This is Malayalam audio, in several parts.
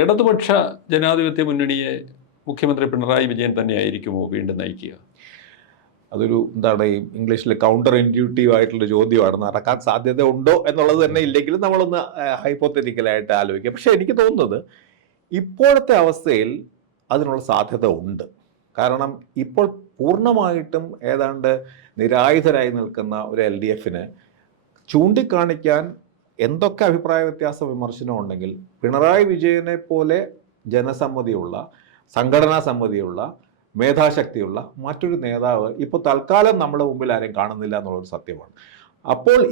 ഇടതുപക്ഷ ജനാധിപത്യ മുന്നണിയെ മുഖ്യമന്ത്രി പിണറായി വിജയൻ തന്നെയായിരിക്കുമോ വീണ്ടും നയിക്കുക? അതൊരു എന്താണ് ഈ ഇംഗ്ലീഷിൽ കൗണ്ടർ ഇൻഡ്യൂട്ടീവ് ആയിട്ടുള്ള ചോദ്യമാണ്. നടക്കാൻ സാധ്യത ഉണ്ടോ എന്നുള്ളത് തന്നെ ഇല്ലെങ്കിലും നമ്മളൊന്ന് ഹൈപ്പോത്തറ്റിക്കലായിട്ട് ആലോചിക്കുക. പക്ഷെ എനിക്ക് തോന്നുന്നത് ഇപ്പോഴത്തെ അവസ്ഥയിൽ അതിനുള്ള സാധ്യത ഉണ്ട്. കാരണം ഇപ്പോൾ പൂർണ്ണമായിട്ടും ഏതാണ്ട് നിരായുധരായി നിൽക്കുന്ന ഒരു LDFന് ചൂണ്ടിക്കാണിക്കാൻ എന്തൊക്കെ അഭിപ്രായ വ്യത്യാസ വിമർശനം ഉണ്ടെങ്കിൽ പിണറായി വിജയനെ പോലെ ജനസമ്മതിയുള്ള, സംഘടനാ സമ്മതിയുള്ള, മേധാശക്തിയുള്ള മറ്റൊരു നേതാവ് ഇപ്പോൾ തൽക്കാലം നമ്മുടെ മുമ്പിൽ ആരെയും കാണുന്നില്ല എന്നുള്ളൊരു സത്യമാണ്.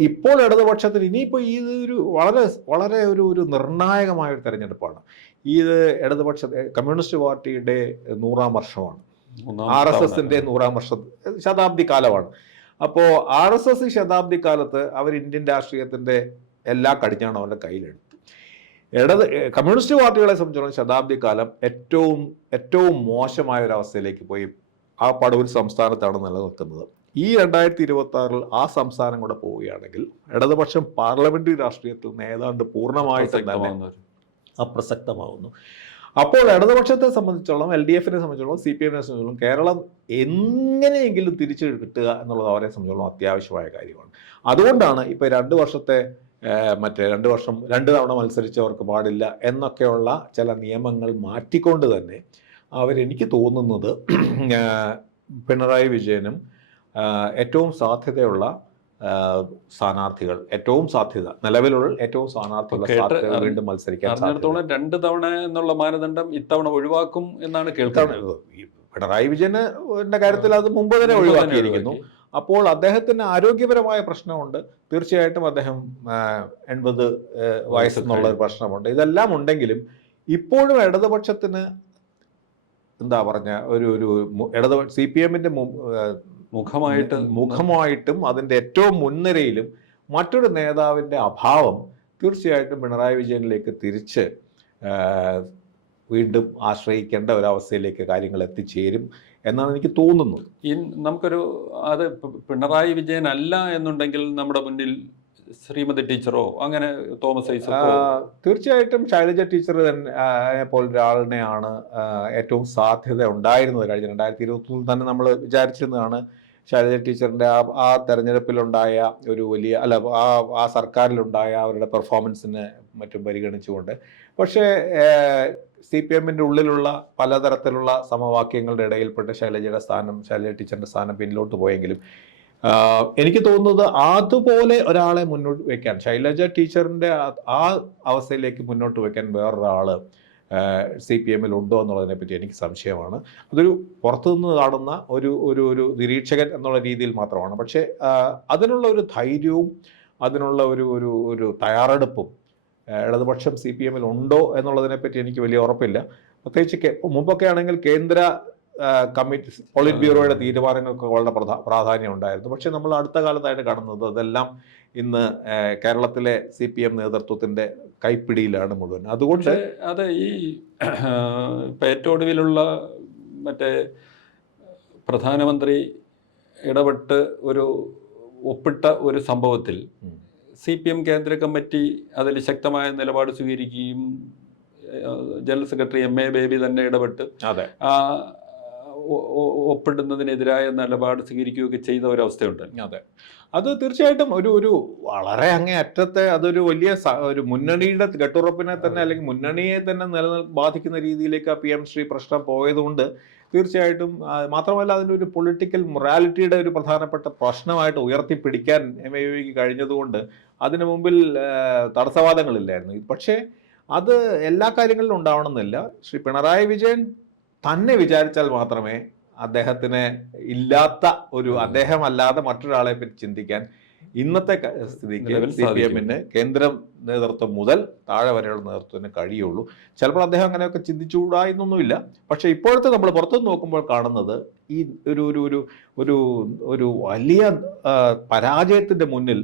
ഇപ്പോൾ ഇടതുപക്ഷത്തിന് ഇനിയിപ്പോൾ ഇതൊരു വളരെ വളരെ ഒരു നിർണായകമായ ഒരു തെരഞ്ഞെടുപ്പാണ്. ഇത് ഇടതുപക്ഷ കമ്മ്യൂണിസ്റ്റ് പാർട്ടിയുടെ 100ാം വർഷമാണ്. RSSന്റെ 100ാം ശതാബ്ദി കാലമാണ്. അപ്പോൾ RSS ശതാബ്ദി കാലത്ത് അവർ ഇന്ത്യൻ രാഷ്ട്രീയത്തിന്റെ എല്ലാ കടിഞ്ഞാണും അവരുടെ കയ്യിലെടുത്തു. കമ്മ്യൂണിസ്റ്റ് പാർട്ടികളെ സംബന്ധിച്ചിടത്തോളം ശതാബ്ദി കാലം ഏറ്റവും മോശമായ ഒരു അവസ്ഥയിലേക്ക് പോയി. ആ പടം ഒരു സംസ്ഥാനത്താണ് നിലനിൽക്കുന്നത്. ഈ 2026 ആ സംസ്ഥാനം കൂടെ പോവുകയാണെങ്കിൽ ഇടതുപക്ഷം പാർലമെന്ററി രാഷ്ട്രീയത്തിൽ നിന്ന് ഏതാണ്ട് പൂർണ്ണമായിട്ട് തന്നെ അപ്രസക്തമാവുന്നു. അപ്പോൾ ഇടതുപക്ഷത്തെ സംബന്ധിച്ചോളം, LDFനെ സംബന്ധിച്ചോളം, CPMനെ സംബന്ധിച്ചോളം കേരളം എങ്ങനെയെങ്കിലും തിരിച്ചു കിട്ടുക എന്നുള്ളത് അവരെ സംബന്ധിച്ചോളം അത്യാവശ്യമായ കാര്യമാണ്. അതുകൊണ്ടാണ് ഇപ്പോൾ 2 വർഷത്തെ 2 വർഷം 2 തവണ മത്സരിച്ചവർക്ക് പാടില്ല എന്നൊക്കെയുള്ള ചില നിയമങ്ങൾ മാറ്റിക്കൊണ്ട് തന്നെ എനിക്ക് തോന്നുന്നത് പിണറായി വിജയനും ഏറ്റവും സാധ്യതയുള്ള സ്ഥാനാർത്ഥികൾ, നിലവിലുള്ള ഏറ്റവും സ്ഥാനാർത്ഥികൾ വീണ്ടും മത്സരിക്കാൻ 2 തവണ എന്നുള്ള മാനദണ്ഡം ഇത്തവണ ഒഴിവാക്കും എന്നാണ് കേൾക്കുന്നത്. പിണറായി വിജയന്റെ കാര്യത്തിൽ അത് മുമ്പ് തന്നെ ഒഴിവാക്കിയിരിക്കുന്നു. അപ്പോൾ അദ്ദേഹത്തിന് ആരോഗ്യപരമായ പ്രശ്നമുണ്ട്. തീർച്ചയായിട്ടും അദ്ദേഹം 80 വയസ്സെന്നുള്ള ഒരു പ്രശ്നമുണ്ട്. ഇതെല്ലാം ഉണ്ടെങ്കിലും ഇപ്പോഴും ഇടതുപക്ഷത്തിന് എന്താ പറഞ്ഞ CPMന്റെ മുഖമായിട്ടും അതിൻ്റെ ഏറ്റവും മുൻനിരയിലും മറ്റൊരു നേതാവിൻ്റെ അഭാവം തീർച്ചയായിട്ടും പിണറായി വിജയനിലേക്ക് തിരിച്ച് വീണ്ടും ആശ്രയിക്കേണ്ട ഒരവസ്ഥയിലേക്ക് കാര്യങ്ങൾ എത്തിച്ചേരും എന്നാണ് എനിക്ക് തോന്നുന്നത്. അത് പിണറായി വിജയൻ അല്ല എന്നുണ്ടെങ്കിൽ നമ്മുടെ മുന്നിൽ ശ്രീമതി ടീച്ചറോ അങ്ങനെ തോമസ് ഐസക്കോ, തീർച്ചയായിട്ടും ശൈലജ ടീച്ചർ തന്നെ പോലൊരാളിനെയാണ് ഏറ്റവും സാധ്യത ഉണ്ടായിരുന്നത്. കഴിഞ്ഞ 2023 തന്നെ നമ്മൾ വിചാരിച്ചിരുന്നതാണ് ശൈലജ ടീച്ചറിൻ്റെ ആ തെരഞ്ഞെടുപ്പിലുണ്ടായ ഒരു വലിയ ആ സർക്കാരിലുണ്ടായ അവരുടെ പെർഫോമൻസിനെ മറ്റും പരിഗണിച്ചുകൊണ്ട്. പക്ഷേ CPMന്റെ ഉള്ളിലുള്ള പലതരത്തിലുള്ള സമവാക്യങ്ങളുടെ ഇടയിൽപ്പെട്ട് ശൈലജ ടീച്ചറിൻ്റെ സ്ഥാനം പിന്നിലോട്ട് പോയെങ്കിലും എനിക്ക് തോന്നുന്നത് അതുപോലെ ഒരാളെ മുന്നോട്ട് വയ്ക്കാൻ, ശൈലജ ടീച്ചറിൻ്റെ ആ അവസ്ഥയിലേക്ക് മുന്നോട്ട് വയ്ക്കാൻ വേറൊരാൾ CPMൽ ഉണ്ടോ എന്നുള്ളതിനെ പറ്റി എനിക്ക് സംശയമാണ്. അതൊരു പുറത്തുനിന്ന് കാണുന്ന ഒരു നിരീക്ഷകൻ എന്നുള്ള രീതിയിൽ മാത്രമാണ്. പക്ഷേ അതിനുള്ള ഒരു ധൈര്യവും അതിനുള്ള ഒരു തയ്യാറെടുപ്പും ഇടതുപക്ഷം CPMൽ ഉണ്ടോ എന്നുള്ളതിനെ പറ്റി എനിക്ക് വലിയ ഉറപ്പില്ല. പ്രത്യേകിച്ച് മുമ്പൊക്കെ ആണെങ്കിൽ കേന്ദ്ര കമ്മിറ്റി, പോളിറ്റ് ബ്യൂറോയുടെ തീരുമാനങ്ങൾക്ക് വളരെ പ്രാധാന്യം ഉണ്ടായിരുന്നു. പക്ഷെ നമ്മൾ അടുത്ത കാലത്തായിട്ട് കാണുന്നത് അതെല്ലാം ഇന്ന് കേരളത്തിലെ CPM നേതൃത്വത്തിന്റെ കൈപ്പിടിയിലാണ് മുഴുവൻ. അതുകൊണ്ട് അത് ഇപ്പം ഏറ്റവും ഒടുവിലുള്ള പ്രധാനമന്ത്രി ഇടപെട്ട് ഒപ്പിട്ട ഒരു സംഭവത്തിൽ CPM കേന്ദ്ര കമ്മിറ്റി അതിൽ ശക്തമായ നിലപാട് സ്വീകരിക്കുകയും ജനറൽ സെക്രട്ടറി MA ബേബി തന്നെ ഇടപെട്ട് ഒപ്പിടുന്നതിനെതിരായ നിലപാട് സ്വീകരിക്കുകയൊക്കെ ചെയ്ത ഒരവസ്ഥയുണ്ട്. അതെ, അത് തീർച്ചയായിട്ടും ഒരു വളരെ അങ്ങേയറ്റത്തെ അതൊരു വലിയ ഒരു മുന്നണിയുടെ കെട്ടുറപ്പിനെ തന്നെ അല്ലെങ്കിൽ മുന്നണിയെ തന്നെ ബാധിക്കുന്ന രീതിയിലേക്ക് ആ PM ശ്രീ പ്രശ്നം പോയതുകൊണ്ട് തീർച്ചയായിട്ടും മാത്രമല്ല അതിൻ്റെ ഒരു പൊളിറ്റിക്കൽ മൊറാലിറ്റിയുടെ ഒരു പ്രധാനപ്പെട്ട പ്രശ്നമായിട്ട് ഉയർത്തിപ്പിടിക്കാൻ MABക്ക് കഴിഞ്ഞതുകൊണ്ട് അതിനു മുമ്പിൽ തടസ്സവാദങ്ങളില്ലായിരുന്നു. പക്ഷേ അത് എല്ലാ കാര്യങ്ങളിലും ഉണ്ടാവണമെന്നില്ല. ശ്രീ പിണറായി വിജയൻ തന്നെ വിചാരിച്ചാൽ മാത്രമേ അദ്ദേഹത്തിന് ഇല്ലാത്ത അദ്ദേഹമല്ലാതെ മറ്റൊരാളെ പറ്റി ചിന്തിക്കാൻ ഇന്നത്തെ സ്ഥിതിക്ക് CPMന് കേന്ദ്ര നേതൃത്വം മുതൽ താഴെ വരെയുള്ള നേതൃത്വത്തിന് കഴിയുള്ളൂ. ചിലപ്പോൾ അദ്ദേഹം അങ്ങനെയൊക്കെ ചിന്തിച്ചുകൂടായെന്നൊന്നുമില്ല. പക്ഷെ ഇപ്പോഴത്തെ നമ്മൾ പുറത്തുനിന്ന് നോക്കുമ്പോൾ കാണുന്നത് ഈ ഒരു വലിയ പരാജയത്തിൻ്റെ മുന്നിൽ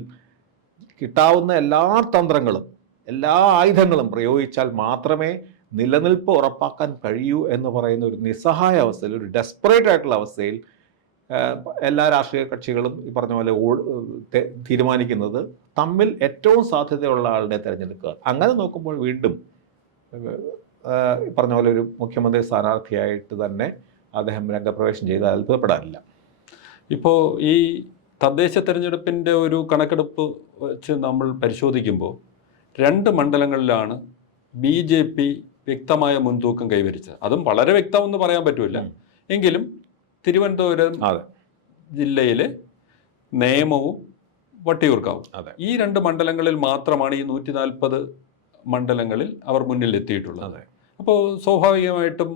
കിട്ടാവുന്ന എല്ലാ തന്ത്രങ്ങളും എല്ലാ ആയുധങ്ങളും പ്രയോഗിച്ചാൽ മാത്രമേ നിലനിൽപ്പ് ഉറപ്പാക്കാൻ കഴിയൂ എന്ന് പറയുന്ന ഒരു നിസ്സഹായ അവസ്ഥയിൽ, ഒരു ഡെസ്പറേറ്റ് ആയിട്ടുള്ള അവസ്ഥയിൽ എല്ലാ രാഷ്ട്രീയ കക്ഷികളും ഈ പറഞ്ഞ പോലെ തീരുമാനിക്കുന്നത് തമ്മിൽ ഏറ്റവും സാധ്യതയുള്ള ആളുടെ തിരഞ്ഞെടുക്കുക. അങ്ങനെ നോക്കുമ്പോൾ വീണ്ടും പറഞ്ഞ പോലെ ഒരു മുഖ്യമന്ത്രി സ്ഥാനാർത്ഥിയായിട്ട് തന്നെ അദ്ദേഹം രംഗപ്രവേശം ചെയ്താൽ അത്ഭുതപ്പെടാനില്ല. ഇപ്പോൾ ഈ തദ്ദേശ തെരഞ്ഞെടുപ്പിൻ്റെ ഒരു കണക്കെടുപ്പ് വെച്ച് നമ്മൾ പരിശോധിക്കുമ്പോൾ 2 മണ്ഡലങ്ങളിലാണ് BJP വ്യക്തമായ മുൻതൂക്കം കൈവരിച്ചത്. അതും വളരെ വ്യക്തമെന്ന് പറയാൻ പറ്റില്ല. എങ്കിലും തിരുവനന്തപുരം ജില്ലയിലെ നേമവും വട്ടിയൂർക്കാവും, ഈ 2 മണ്ഡലങ്ങളിൽ മാത്രമാണ് ഈ 140 മണ്ഡലങ്ങളിൽ അവർ മുന്നിൽ എത്തിയിട്ടുള്ളത്. അപ്പോൾ സ്വാഭാവികമായിട്ടും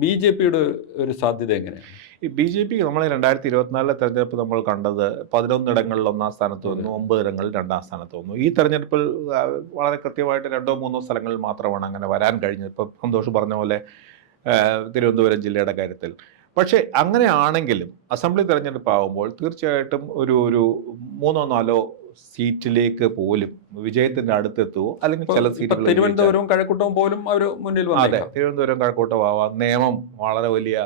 BJPയുടെ ഒരു സാധ്യത എങ്ങനെയാണ്? ഈ BJP നമ്മൾ 2024 തെരഞ്ഞെടുപ്പ് നമ്മൾ കണ്ടത് 11 ഇടങ്ങളിൽ 1-ാം സ്ഥാനത്ത് വന്നു, 9 ഇടങ്ങളിൽ 2-ാം സ്ഥാനത്ത് വന്നു. ഈ തെരഞ്ഞെടുപ്പിൽ വളരെ കൃത്യമായിട്ട് 2-3 സ്ഥലങ്ങളിൽ മാത്രമാണ് അങ്ങനെ വരാൻ കഴിഞ്ഞത്. ഇപ്പോൾ സന്തോഷ് പറഞ്ഞ പോലെ തിരുവനന്തപുരം ജില്ലയുടെ കാര്യത്തിൽ. പക്ഷേ അങ്ങനെയാണെങ്കിലും അസംബ്ലി തെരഞ്ഞെടുപ്പാകുമ്പോൾ തീർച്ചയായിട്ടും ഒരു 3-4 സീറ്റിലേക്ക് പോലും വിജയത്തിന്റെ അടുത്തെത്തുവോ, അല്ലെങ്കിൽ ചില സീറ്റുകൾ തിരുവനന്തപുരവും കഴക്കൂട്ടവും പോലും അവർ മുന്നിൽ വന്നു. അതെ, തിരുവനന്തപുരം കഴക്കൂട്ടം ആവാം, നേമം വളരെ വലിയ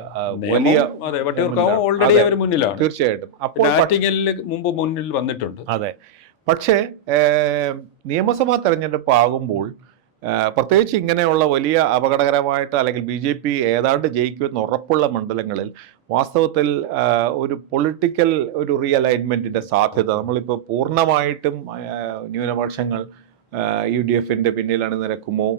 വട്ടിയൂർക്കാവും ഓൾറെഡി അവർ മുന്നിലാണ് തീർച്ചയായിട്ടും. അപ്പോൾ ആറ്റിങ്ങലിൽ മുമ്പ് മുന്നിൽ വന്നിട്ടുണ്ട്. അതെ, പക്ഷേ നിയമസഭാ തെരഞ്ഞെടുപ്പ് ആകുമ്പോൾ പ്രത്യേകിച്ച് ഇങ്ങനെയുള്ള വലിയ അപകടകരമായിട്ട് അല്ലെങ്കിൽ BJP ഏതാണ്ട് ജയിക്കുമെന്ന് ഉറപ്പുള്ള മണ്ഡലങ്ങളിൽ വാസ്തവത്തിൽ ഒരു പൊളിറ്റിക്കൽ ഒരു റീഅലൈൻമെൻറ്റിൻ്റെ സാധ്യത നമ്മളിപ്പോൾ പൂർണ്ണമായിട്ടും ന്യൂനപക്ഷങ്ങൾ UDFൻ്റെ പിന്നിലാണ് നിരക്കുമോ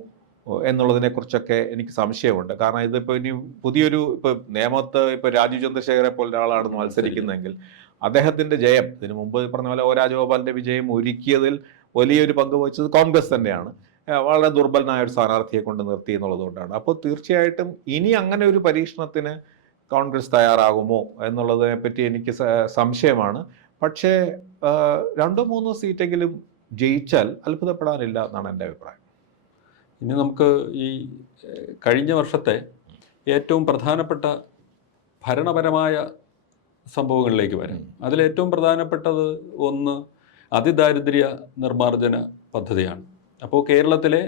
എന്നുള്ളതിനെക്കുറിച്ചൊക്കെ എനിക്ക് സംശയമുണ്ട്. കാരണം ഇതിപ്പോൾ ഇനി പുതിയൊരു ഇപ്പോൾ നേമത്ത് ഇപ്പോൾ രാജീവ് ചന്ദ്രശേഖരെ പോലെ ഒരാളാണ് മത്സരിക്കുന്നതെങ്കിൽ അദ്ദേഹത്തിൻ്റെ ജയം, ഇതിനു മുമ്പ് പറഞ്ഞ പോലെ O രാജഗോപാലിൻ്റെ വിജയം ഒരുക്കിയതിൽ വലിയൊരു പങ്ക് വഹിച്ചത് കോൺഗ്രസ് തന്നെയാണ്. വളരെ ദുർബലനായ ഒരു സ്ഥാനാർത്ഥിയെ കൊണ്ട് നിർത്തി എന്നുള്ളതുകൊണ്ടാണ്. അപ്പോൾ തീർച്ചയായിട്ടും ഇനി അങ്ങനെ ഒരു പരീക്ഷണത്തിന് കോൺഗ്രസ് തയ്യാറാകുമോ എന്നുള്ളതിനെ പറ്റി എനിക്ക് സംശയമാണ്. പക്ഷേ 2-3 സീറ്റെങ്കിലും ജയിച്ചാൽ അത്ഭുതപ്പെടാനില്ല എന്നാണ് എൻ്റെ അഭിപ്രായം. ഇനി നമുക്ക് ഈ കഴിഞ്ഞ വർഷത്തെ ഏറ്റവും പ്രധാനപ്പെട്ട ഭരണപരമായ സംഭവങ്ങളിലേക്ക് വരാം. അതിലേറ്റവും പ്രധാനപ്പെട്ടത് ഒന്ന് അതിദാരിദ്ര്യ നിർമ്മാർജ്ജന പദ്ധതിയാണ്. അപ്പോൾ കേരളത്തിലെ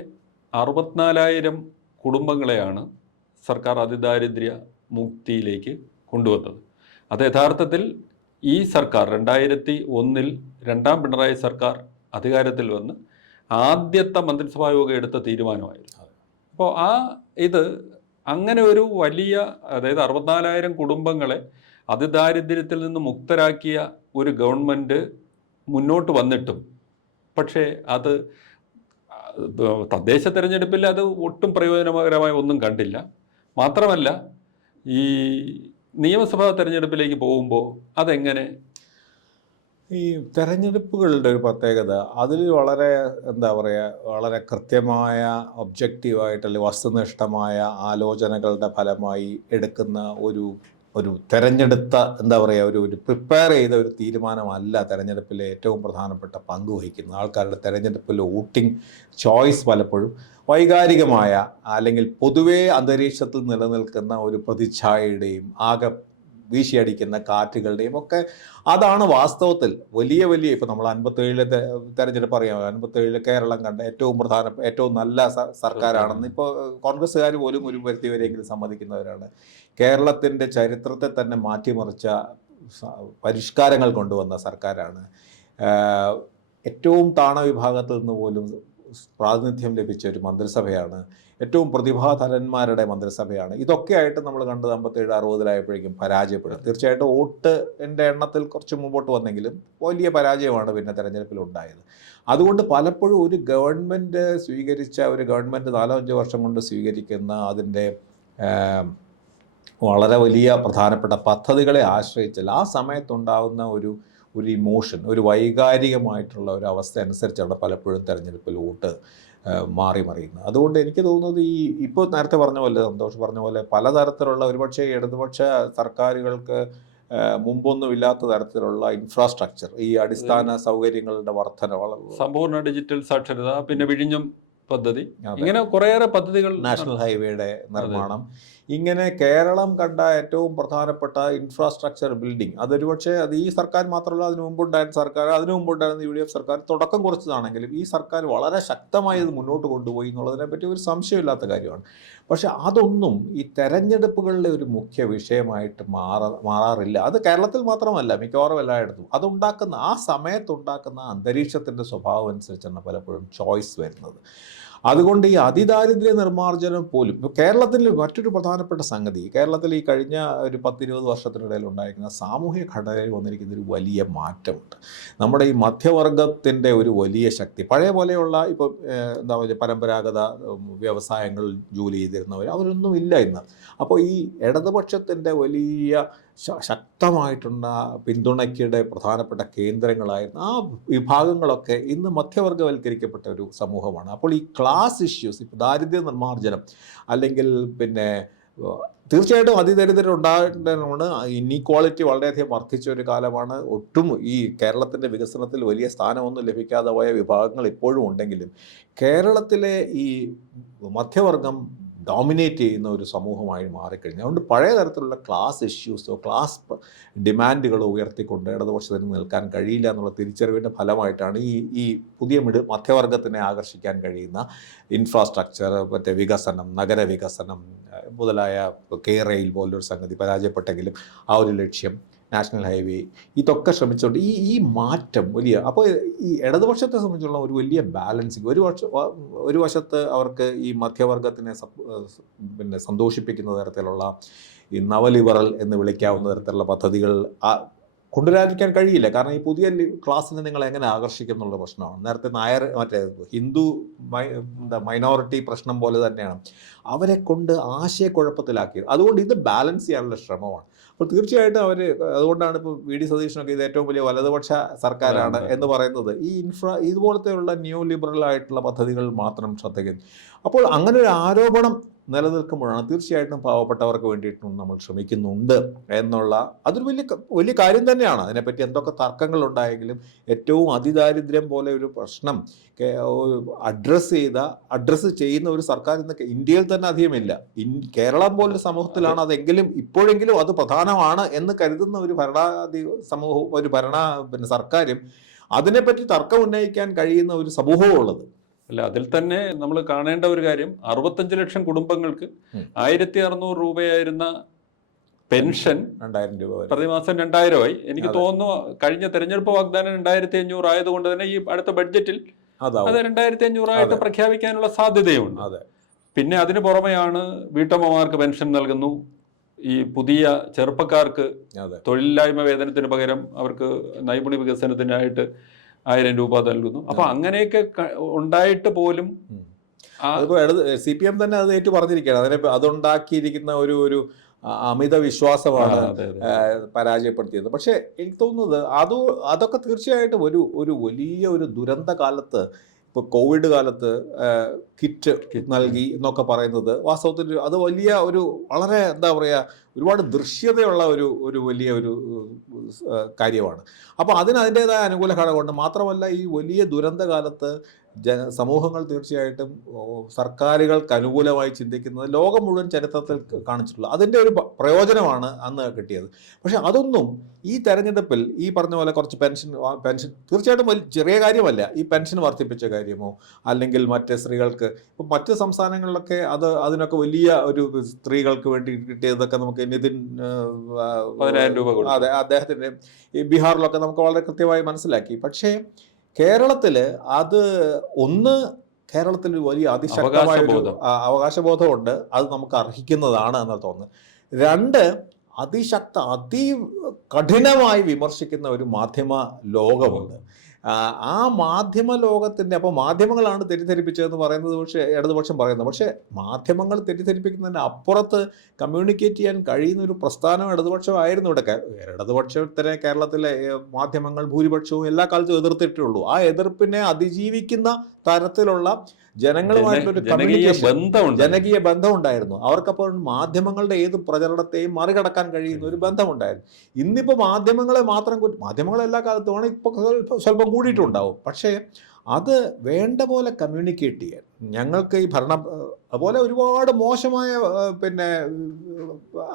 64,000 കുടുംബങ്ങളെയാണ് സർക്കാർ അതിദാരിദ്ര്യ മുക്തിയിലേക്ക് കൊണ്ടുവന്നത്. അത് യഥാർത്ഥത്തിൽ ഈ സർക്കാർ 2001-ൽ 2-ാം പിണറായി സർക്കാർ അധികാരത്തിൽ വന്ന് ആദ്യത്തെ മന്ത്രിസഭാ യോഗം എടുത്ത തീരുമാനമായിരുന്നു. അപ്പോൾ ഇത് അങ്ങനെ ഒരു വലിയ, അതായത് 64,000 കുടുംബങ്ങളെ അതിദാരിദ്ര്യത്തിൽ നിന്ന് മുക്തരാക്കിയ ഒരു ഗവൺമെൻറ് മുന്നോട്ട് വന്നിട്ടും പക്ഷേ അത് തദ്ദേശ തെരഞ്ഞെടുപ്പിൽ അത് ഒട്ടും പ്രയോജനകരമായ ഒന്നും കണ്ടില്ല. മാത്രമല്ല ഈ നിയമസഭാ തെരഞ്ഞെടുപ്പിലേക്ക് പോകുമ്പോൾ അതെങ്ങനെ? ഈ തെരഞ്ഞെടുപ്പുകളുടെ ഒരു പ്രത്യേകത അതിൽ വളരെ എന്താ പറയുക, വളരെ കൃത്യമായ ഒബ്ജക്റ്റീവായിട്ട് അല്ലെങ്കിൽ വസ്തുനിഷ്ഠമായ ആലോചനകളുടെ ഫലമായി എടുക്കുന്ന ഒരു തെരഞ്ഞെടുത്ത എന്താ പറയുക ഒരു പ്രിപ്പയർ ചെയ്ത ഒരു തീരുമാനമല്ല തെരഞ്ഞെടുപ്പിലെ ഏറ്റവും പ്രധാനപ്പെട്ട പങ്ക് വഹിക്കുന്നത്. ആൾക്കാരുടെ തെരഞ്ഞെടുപ്പിലെ വോട്ടിംഗ് ചോയ്സ് പലപ്പോഴും വൈകാരികമായ അല്ലെങ്കിൽ പൊതുവേ അന്തരീക്ഷത്തിൽ നിലനിൽക്കുന്ന ഒരു പ്രതിച്ഛായയുടെയും ആകെ വീശിയടിക്കുന്ന കാറ്റുകളുടെയും ഒക്കെ അതാണ് വാസ്തവത്തിൽ വലിയ ഇപ്പോൾ നമ്മൾ 57-ലെ തെരഞ്ഞെടുപ്പ് അറിയാം. 57-ൽ കേരളം കണ്ട ഏറ്റവും നല്ല സർക്കാരാണെന്ന് ഇപ്പോൾ കോൺഗ്രസ്സുകാർ പോലും ഒരു പരിധിവരെയെങ്കിലും സമ്മതിക്കുന്നവരാണ്. കേരളത്തിൻ്റെ ചരിത്രത്തെ തന്നെ മാറ്റിമറിച്ച പരിഷ്കാരങ്ങൾ കൊണ്ടുവന്ന സർക്കാരാണ്. ഏറ്റവും താണ വിഭാഗത്തിൽ നിന്ന് പോലും പ്രാതിനിധ്യം ലഭിച്ച ഒരു മന്ത്രിസഭയാണ്. ഏറ്റവും പ്രതിഭാധനന്മാരുടെ മന്ത്രിസഭയാണ്. ഇതൊക്കെയായിട്ട് നമ്മൾ കണ്ടത് 57-60-ലായപ്പോഴേക്കും പരാജയപ്പെടും. തീർച്ചയായിട്ടും വോട്ടിൻ്റെ എണ്ണത്തിൽ കുറച്ച് മുമ്പോട്ട് വന്നെങ്കിലും വലിയ പരാജയമാണ് പിന്നെ തെരഞ്ഞെടുപ്പിൽ ഉണ്ടായത്. അതുകൊണ്ട് പലപ്പോഴും ഒരു ഗവൺമെൻറ് ഒരു ഗവൺമെൻറ് 4-5 വർഷം കൊണ്ട് സ്വീകരിക്കുന്ന അതിൻ്റെ വളരെ വലിയ പ്രധാനപ്പെട്ട പദ്ധതികളെ ആശ്രയിച്ചാൽ ആ സമയത്തുണ്ടാകുന്ന ഒരു ഇമോഷൻ, ഒരു വൈകാരികമായിട്ടുള്ള ഒരു അവസ്ഥ അനുസരിച്ചാണ് പലപ്പോഴും തെരഞ്ഞെടുപ്പിൽ വോട്ട് മറിയുന്നത്. അതുകൊണ്ട് എനിക്ക് തോന്നുന്നത് ഇപ്പോൾ നേരത്തെ പറഞ്ഞ പോലെ, സന്തോഷ് പറഞ്ഞ പോലെ പലതരത്തിലുള്ള ഒരുപക്ഷെ ഇടതുപക്ഷ സർക്കാരുകൾക്ക് മുമ്പൊന്നും ഇല്ലാത്ത തരത്തിലുള്ള ഇൻഫ്രാസ്ട്രക്ചർ, ഈ അടിസ്ഥാന സൗകര്യങ്ങളുടെ വർധന, സമ്പൂർണ്ണ ഡിജിറ്റൽ സാക്ഷരത, പിന്നെ വിഴിഞ്ഞം പദ്ധതി, ഇങ്ങനെ കുറേയേറെ പദ്ധതികൾ, നാഷണൽ ഹൈവേയുടെ നിർമ്മാണം, ഇങ്ങനെ കേരളം കണ്ട ഏറ്റവും പ്രധാനപ്പെട്ട ഇൻഫ്രാസ്ട്രക്ചർ ബിൽഡിംഗ് അതൊരുപക്ഷെ അത് ഈ സർക്കാർ മാത്രമല്ല, അതിനു മുമ്പുണ്ടായിരുന്ന UDF സർക്കാർ തുടക്കം കുറിച്ചതാണെങ്കിലും ഈ സർക്കാർ വളരെ ശക്തമായി ഇത് മുന്നോട്ട് കൊണ്ടുപോയി എന്നുള്ളതിനെപ്പറ്റി ഒരു സംശയമില്ലാത്ത കാര്യമാണ്. പക്ഷെ അതൊന്നും ഈ തെരഞ്ഞെടുപ്പുകളിലെ ഒരു മുഖ്യ വിഷയമായിട്ട് മാറാറില്ല. അത് കേരളത്തിൽ മാത്രമല്ല, മിക്കവാറും എല്ലായിടത്തും അതുണ്ടാക്കുന്ന ആ സമയത്തുണ്ടാക്കുന്ന അന്തരീക്ഷത്തിൻ്റെ സ്വഭാവം അനുസരിച്ചാണ് പലപ്പോഴും ചോയ്സ് വരുന്നത്. അതുകൊണ്ട് ഈ അതിദാരിദ്ര്യ നിർമ്മാർജ്ജനം പോലും ഇപ്പോൾ കേരളത്തിൽ മറ്റൊരു പ്രധാനപ്പെട്ട സംഗതി, കേരളത്തിൽ ഈ കഴിഞ്ഞ ഒരു 10-20 വർഷത്തിനിടയിൽ ഉണ്ടായിരിക്കുന്ന സാമൂഹ്യ ഘടനയിൽ വന്നിരിക്കുന്ന ഒരു വലിയ മാറ്റമുണ്ട്. നമ്മുടെ ഈ മധ്യവർഗത്തിൻ്റെ ഒരു വലിയ ശക്തി, പഴയ പോലെയുള്ള ഇപ്പോൾ എന്താ പറയുക പരമ്പരാഗത വ്യവസായങ്ങൾ ജോലി ചെയ്തിരുന്നവർ അവരൊന്നും ഇല്ല ഇന്ന്. അപ്പോൾ ഈ ഇടതുപക്ഷത്തിൻ്റെ വലിയ ശക്തമായിട്ടുള്ള പിന്തുണയ്ക്കയുടെ പ്രധാനപ്പെട്ട കേന്ദ്രങ്ങളായിരുന്ന ആ വിഭാഗങ്ങളൊക്കെ ഇന്ന് മധ്യവർഗവൽക്കരിക്കപ്പെട്ട ഒരു സമൂഹമാണ്. അപ്പോൾ ഈ ക്ലാസ് ഇഷ്യൂസ്, ഇപ്പോൾ ദാരിദ്ര്യ നിർമ്മാർജ്ജനം അല്ലെങ്കിൽ പിന്നെ തീർച്ചയായിട്ടും അതിദരിദ്രം ഉണ്ടായിട്ടാണ് ഇന്നീക്വാളിറ്റി വളരെയധികം വർദ്ധിച്ച ഒരു കാലമാണ്. ഒട്ടും ഈ കേരളത്തിൻ്റെ വികസനത്തിൽ വലിയ സ്ഥാനമൊന്നും ലഭിക്കാതെ പോയ വിഭാഗങ്ങൾ ഇപ്പോഴും ഉണ്ടെങ്കിലും കേരളത്തിലെ ഈ മധ്യവർഗം ഡോമിനേറ്റ് ചെയ്യുന്ന ഒരു സമൂഹമായി മാറിക്കഴിഞ്ഞു. അതുകൊണ്ട് പഴയ തരത്തിലുള്ള ക്ലാസ് ഇഷ്യൂസോ ക്ലാസ് ഡിമാൻഡുകളോ ഉയർത്തിക്കൊണ്ട് ഇടതുപക്ഷത്തിന് നിൽക്കാൻ കഴിയില്ല എന്നുള്ള തിരിച്ചറിവിൻ്റെ ഫലമായിട്ടാണ് ഈ പുതിയ മധ്യവർഗത്തിനെ ആകർഷിക്കാൻ കഴിയുന്ന ഇൻഫ്രാസ്ട്രക്ചർ, മറ്റേ വികസനം, നഗരവികസനം മുതലായ റെയിൽ പോലൊരു സംഗതി പരാജയപ്പെട്ടെങ്കിലും ആ ഒരു ലക്ഷ്യം, നാഷണൽ ഹൈവേ, ഇതൊക്കെ ശ്രമിച്ചുകൊണ്ട് ഈ മാറ്റം വലിയ. അപ്പോൾ ഈ ഇടതുപക്ഷത്തെ സംബന്ധിച്ചുള്ള ഒരു വലിയ ബാലൻസിങ്, ഒരു വശത്ത് അവർക്ക് ഈ മധ്യവർഗത്തിനെ പിന്നെ സന്തോഷിപ്പിക്കുന്ന തരത്തിലുള്ള ഈ നവലിബറൽ എന്ന് വിളിക്കാവുന്ന തരത്തിലുള്ള പദ്ധതികൾ കൊണ്ടുവരാതിരിക്കാൻ കഴിയില്ല. കാരണം ഈ പുതിയ ക്ലാസ്സിനെ നിങ്ങൾ എങ്ങനെ ആകർഷിക്കും എന്നുള്ള പ്രശ്നമാണ്. നേരത്തെ മറ്റേ ഹിന്ദു മൈനോറിറ്റി പ്രശ്നം പോലെ തന്നെയാണ് അവരെ കൊണ്ട് ആശയക്കുഴപ്പത്തിലാക്കിയത്. അതുകൊണ്ട് ഇത് ബാലൻസ് ചെയ്യാനുള്ള ശ്രമമാണ്. അപ്പോൾ തീർച്ചയായിട്ടും അതുകൊണ്ടാണ് ഇപ്പോൾ വി.ഡി. സതീശനൊക്കെ ഇത് ഏറ്റവും വലിയ വലതുപക്ഷ സർക്കാരാണ് എന്ന് പറയുന്നത്. ഈ ഇതുപോലത്തെയുള്ള ന്യൂ ലിബറൽ ആയിട്ടുള്ള പദ്ധതികൾ മാത്രം ശ്രദ്ധിക്കുന്നു. അപ്പോൾ അങ്ങനെ ഒരു ആരോപണം നിലനിൽക്കുമ്പോഴാണ് തീർച്ചയായിട്ടും പാവപ്പെട്ടവർക്ക് വേണ്ടിയിട്ടും നമ്മൾ ശ്രമിക്കുന്നുണ്ട് എന്നുള്ള അതൊരു വലിയ കാര്യം തന്നെയാണ്. അതിനെപ്പറ്റി എന്തൊക്കെ തർക്കങ്ങളുണ്ടായെങ്കിലും ഏറ്റവും അതിദാരിദ്ര്യം പോലെ ഒരു പ്രശ്നം അഡ്രസ്സ് ചെയ്യുന്ന ഒരു സർക്കാർ ഇന്ന് ഇന്ത്യയിൽ തന്നെ അധികമില്ല. കേരളം പോലൊരു സമൂഹത്തിലാണ് അതെങ്കിലും ഇപ്പോഴെങ്കിലും അത് പ്രധാനമാണ് എന്ന് കരുതുന്ന ഒരു സമൂഹവും പിന്നെ സർക്കാരും അതിനെപ്പറ്റി തർക്കം ഉന്നയിക്കാൻ കഴിയുന്ന ഒരു സമൂഹവും ഉള്ളത്. അല്ല, അതിൽ തന്നെ നമ്മൾ കാണേണ്ട ഒരു കാര്യം, 65 ലക്ഷം കുടുംബങ്ങൾക്ക് 1600 രൂപയായിരുന്ന പെൻഷൻ 2000 രൂപ പ്രതിമാസം 2000 ആയി. എനിക്ക് തോന്നുന്നു കഴിഞ്ഞ തെരഞ്ഞെടുപ്പ് വാഗ്ദാനം 2500 ആയതുകൊണ്ട് തന്നെ ഈ അടുത്ത ബഡ്ജറ്റിൽ അത് 2500 ആയിട്ട് പ്രഖ്യാപിക്കാനുള്ള സാധ്യതയുണ്ട്. പിന്നെ അതിന് പുറമെയാണ് വീട്ടമ്മമാർക്ക് പെൻഷൻ നൽകുന്നു, ഈ പുതിയ ചെറുപ്പക്കാർക്ക് തൊഴിലില്ലായ്മ വേതനത്തിന് പകരം അവർക്ക് നൈപുണ്യ വികസനത്തിനായിട്ട് 1000 രൂപ നൽകുന്നു. അപ്പൊ അങ്ങനെയൊക്കെ ഉണ്ടായിട്ട് പോലും CPM തന്നെ അത് ഏറ്റു പറഞ്ഞിരിക്കുകയാണ്. അതുണ്ടാക്കിയിരിക്കുന്ന ഒരു അമിത വിശ്വാസമാണ് പരാജയപ്പെടുത്തിയത്. പക്ഷേ എനിക്ക് തോന്നുന്നത് അതൊക്കെ തീർച്ചയായിട്ടും ഒരു വലിയ ഒരു ദുരന്ത കാലത്ത്, ഇപ്പോൾ കോവിഡ് കാലത്ത് കിറ്റ് നൽകി എന്നൊക്കെ പറയുന്നത് വാസ്തവത്തിൽ അത് വലിയ വളരെ എന്താ പറയുക ഒരുപാട് ദൃശ്യതയുള്ള ഒരു വലിയ കാര്യമാണ്. അപ്പോൾ അതിൻ്റേതായ അനുകൂല ഘടകമുണ്ട്. മാത്രമല്ല ഈ വലിയ ദുരന്ത കാലത്ത് സമൂഹങ്ങൾ തീർച്ചയായിട്ടും സർക്കാരുകൾക്ക് അനുകൂലമായി ചിന്തിക്കുന്നത് ലോകം മുഴുവൻ ചരിത്രത്തിൽ കാണിച്ചിട്ടുള്ളത് അതിൻ്റെ ഒരു പ്രയോജനമാണ് അന്ന് കിട്ടിയത്. പക്ഷേ അതൊന്നും ഈ തെരഞ്ഞെടുപ്പിൽ ഈ പറഞ്ഞ പോലെ കുറച്ച് പെൻഷൻ തീർച്ചയായിട്ടും ചെറിയ കാര്യമല്ല. ഈ പെൻഷൻ വർദ്ധിപ്പിച്ച കാര്യമോ അല്ലെങ്കിൽ മറ്റ് സ്ത്രീകൾക്ക് ഇപ്പോൾ മറ്റ് സംസ്ഥാനങ്ങളിലൊക്കെ അതിനൊക്കെ വലിയ ഒരു സ്ത്രീകൾക്ക് വേണ്ടി കിട്ടിയതൊക്കെ നമുക്ക് നിതിൻ 10,000 രൂപ, അതെ, അദ്ദേഹത്തിൻ്റെ ഈ ബീഹാറിലൊക്കെ നമുക്ക് വളരെ കൃത്യമായി മനസ്സിലാക്കി. പക്ഷേ കേരളത്തിൽ കേരളത്തിൽ വലിയ അതിശക്തമായ അവകാശബോധമുണ്ട്, അത് നമുക്ക് അർഹിക്കുന്നതാണ് എന്നാണ് തോന്നുന്നത്. 2 അതികഠിനമായി വിമർശിക്കുന്ന ഒരു മാധ്യമ ലോകമുണ്ട്. ആ മാധ്യമ ലോകത്തിൻ്റെ അപ്പോൾ മാധ്യമങ്ങളാണ് തെറ്റിദ്ധരിപ്പിച്ചതെന്ന് പറയുന്നത് പക്ഷേ ഇടതുപക്ഷം പറയുന്നത്. പക്ഷേ മാധ്യമങ്ങൾ തെറ്റിദ്ധരിപ്പിക്കുന്നതിന് അപ്പുറത്ത് കമ്മ്യൂണിക്കേറ്റ് ചെയ്യാൻ കഴിയുന്ന ഒരു പ്രസ്ഥാനം ഇടതുപക്ഷമായിരുന്നു. ഇടതുപക്ഷത്തിനെ കേരളത്തിലെ മാധ്യമങ്ങൾ ഭൂരിപക്ഷവും എല്ലാ കാലത്തും എതിർത്തിട്ടുള്ളൂ. ആ എതിർപ്പിനെ അതിജീവിക്കുന്ന തരത്തിലുള്ള ജനങ്ങളുമായിട്ടൊരു ജനകീയ ബന്ധം ഉണ്ടായിരുന്നു. അവർക്കപ്പോൾ മാധ്യമങ്ങളുടെ ഏത് പ്രചരണത്തെയും മറികടക്കാൻ കഴിയുന്ന ഒരു ബന്ധമുണ്ടായിരുന്നു. ഇന്നിപ്പോൾ മാധ്യമങ്ങൾ എല്ലാ കാലത്തുമാണ്, ഇപ്പോൾ സ്വല്പം കൂടിയിട്ടുണ്ടാവും. പക്ഷേ അത് വേണ്ട പോലെ കമ്മ്യൂണിക്കേറ്റ് ചെയ്യാൻ ഞങ്ങൾക്ക് ഈ അതുപോലെ ഒരുപാട് മോശമായ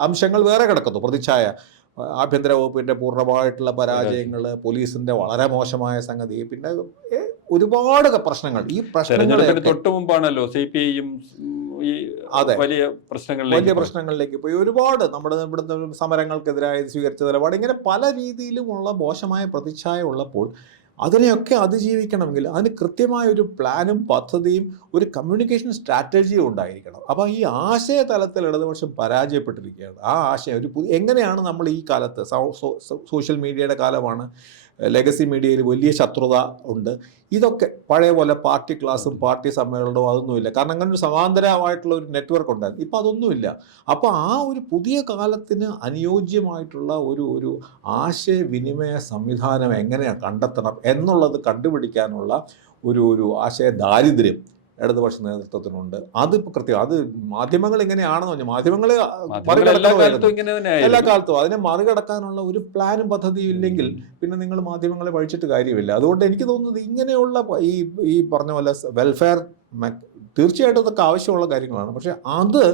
അംശങ്ങൾ വേറെ കിടക്കുന്നു. പ്രതിച്ഛായ, ആഭ്യന്തര വകുപ്പിൻ്റെ പൂർണ്ണമായിട്ടുള്ള പരാജയങ്ങൾ, പോലീസിൻ്റെ വളരെ മോശമായ സംഗതി, പിന്നെ ഒരുപാട് പ്രശ്നങ്ങൾ. ഈ പ്രശ്നങ്ങൾ തൊട്ട് മുമ്പാണല്ലോ CPIയും വലിയ പ്രശ്നങ്ങളിലേക്ക് പോയി. ഒരുപാട് ഇവിടുത്തെ സമരങ്ങൾക്കെതിരായി സ്വീകരിച്ച നിലപാട്, ഇങ്ങനെ പല രീതിയിലുമുള്ള മോശമായ പ്രതിച്ഛായ ഉള്ളപ്പോൾ അതിനെയൊക്കെ അതിജീവിക്കണമെങ്കിൽ അതിന് കൃത്യമായ ഒരു പ്ലാനും പദ്ധതിയും ഒരു കമ്മ്യൂണിക്കേഷൻ സ്ട്രാറ്റജിയും ഉണ്ടായിരിക്കണം. അപ്പോൾ ഈ ആശയ തലത്തിൽ ഇടതുപക്ഷം പരാജയപ്പെട്ടിരിക്കുകയാണ്. ആ ആശയം എങ്ങനെയാണ് നമ്മൾ ഈ കാലത്ത് സോഷ്യൽ മീഡിയയുടെ കാലമാണ്, ലെഗസി മീഡിയയിൽ വലിയ ശത്രുത ഉണ്ട്, ഇതൊക്കെ പഴയ പോലെ പാർട്ടി ക്ലാസ്സും പാർട്ടി സമ്മേളനവും അതൊന്നുമില്ല. കാരണം അങ്ങനെ ഒരു സമാന്തരമായിട്ടുള്ള ഒരു നെറ്റ്വർക്ക് ഉണ്ടായിരുന്നു. ഇപ്പോൾ അതൊന്നുമില്ല. അപ്പോൾ ആ ഒരു പുതിയ കാലത്തിന് അനുയോജ്യമായിട്ടുള്ള ഒരു ആശയവിനിമയ സംവിധാനം എങ്ങനെയാണ് കണ്ടെത്തണം എന്നുള്ളത് കണ്ടുപിടിക്കാനുള്ള ഒരു ആശയ ദാരിദ്ര്യം ഇടതുപക്ഷ നേതൃത്വത്തിനുണ്ട്. അതിപ്പോൾ കൃത്യം അത് മാധ്യമങ്ങൾ എങ്ങനെയാണെന്ന് പറഞ്ഞാൽ മാധ്യമങ്ങൾ എല്ലാ കാലത്തും അതിനെ മറികടക്കാനുള്ള ഒരു പ്ലാനും പദ്ധതിയും ഇല്ലെങ്കിൽ പിന്നെ നിങ്ങൾ മാധ്യമങ്ങളെ വഴിച്ചിട്ട് കാര്യമില്ല. അതുകൊണ്ട് എനിക്ക് തോന്നുന്നത് ഇങ്ങനെയുള്ള ഈ പറഞ്ഞ പോലെ വെൽഫെയർ തീർച്ചയായിട്ടും അതൊക്കെ ആവശ്യമുള്ള കാര്യങ്ങളാണ്. പക്ഷെ അത്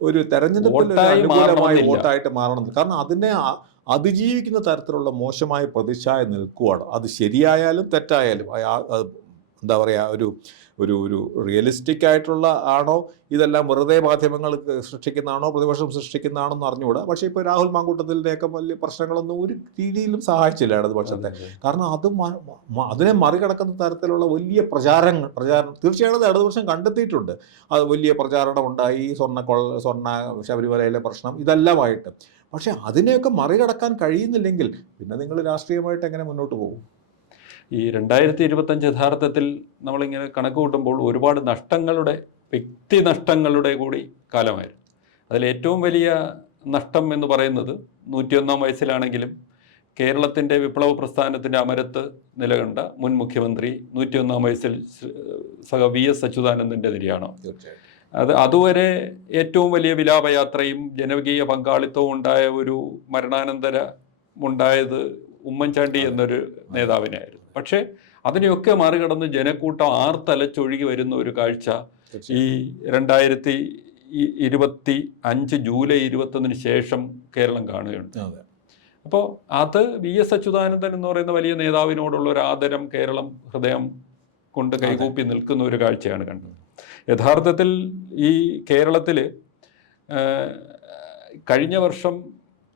ഒരു തെരഞ്ഞെടുപ്പിൽ അനുകൂലമായ വോട്ടായിട്ട് മാറണം. കാരണം അതിനെ അതിജീവിക്കുന്ന തരത്തിലുള്ള മോശമായ പ്രതിച്ഛായ നിൽക്കുവാണ്. അത് ശരിയായാലും തെറ്റായാലും എന്താ പറയുക, ഒരു റിയലിസ്റ്റിക് ആയിട്ടുള്ള ആണോ ഇതെല്ലാം വെറുതെ മാധ്യമങ്ങൾ സൃഷ്ടിക്കുന്നതാണോ പ്രതിപക്ഷം സൃഷ്ടിക്കുന്നതാണോ എന്ന് അറിഞ്ഞുകൂടാ. പക്ഷേ ഇപ്പോൾ രാഹുൽ മാങ്കൂട്ടത്തിൻ്റെയൊക്കെ വലിയ പ്രശ്നങ്ങളൊന്നും ഒരു രീതിയിലും സഹായിച്ചില്ല ഇടതുപക്ഷത്തെ. കാരണം അതിനെ മറികടക്കുന്ന തരത്തിലുള്ള വലിയ പ്രചാരണം തീർച്ചയായും ഇടതുപക്ഷം കണ്ടെത്തിയിട്ടുണ്ട്. അത് വലിയ പ്രചാരണം ഉണ്ടായി, സ്വർണ്ണ ശബരിമലയിലെ പ്രശ്നം ഇതെല്ലാമായിട്ട്. പക്ഷേ അതിനെയൊക്കെ മറികടക്കാൻ കഴിയുന്നില്ലെങ്കിൽ പിന്നെ നിങ്ങൾ രാഷ്ട്രീയമായിട്ട് എങ്ങനെ മുന്നോട്ട് പോകും? ഈ 2025 യഥാർത്ഥത്തിൽ നമ്മളിങ്ങനെ കണക്ക് കൂട്ടുമ്പോൾ ഒരുപാട് വ്യക്തി നഷ്ടങ്ങളുടെ കൂടി കാലമായിരുന്നു. അതിലേറ്റവും വലിയ നഷ്ടം എന്ന് പറയുന്നത് 101 വയസ്സിലാണെങ്കിലും കേരളത്തിൻ്റെ വിപ്ലവ പ്രസ്ഥാനത്തിൻ്റെ അമരത്ത് നിലകണ്ട മുൻ മുഖ്യമന്ത്രി 101 വയസ്സിൽ VS അച്യുതാനന്ദൻ്റെ നിര്യാണം. അതുവരെ ഏറ്റവും വലിയ വിലാപയാത്രയും ജനകീയ പങ്കാളിത്തവും ഉണ്ടായ ഒരു മരണാനന്തരം ഉണ്ടായത് ഉമ്മൻചാണ്ടി എന്നൊരു നേതാവിനായിരുന്നു. പക്ഷേ അതിനെയൊക്കെ മറികടന്ന് ജനക്കൂട്ടം ആർത്തലച്ചൊഴുകി വരുന്ന ഒരു കാഴ്ച ഈ 2025 ജൂലൈ 21 ശേഷം കേരളം കാണുകയുണ്ട്. അപ്പോൾ അത് VS അച്യുതാനന്ദൻ എന്ന് പറയുന്ന വലിയ നേതാവിനോടുള്ള ഒരു ആദരം കേരളം ഹൃദയം കൊണ്ട് കൈകൂപ്പി നിൽക്കുന്ന ഒരു കാഴ്ചയാണ് കണ്ടത്. യഥാർത്ഥത്തിൽ ഈ കേരളത്തിൽ കഴിഞ്ഞ വർഷം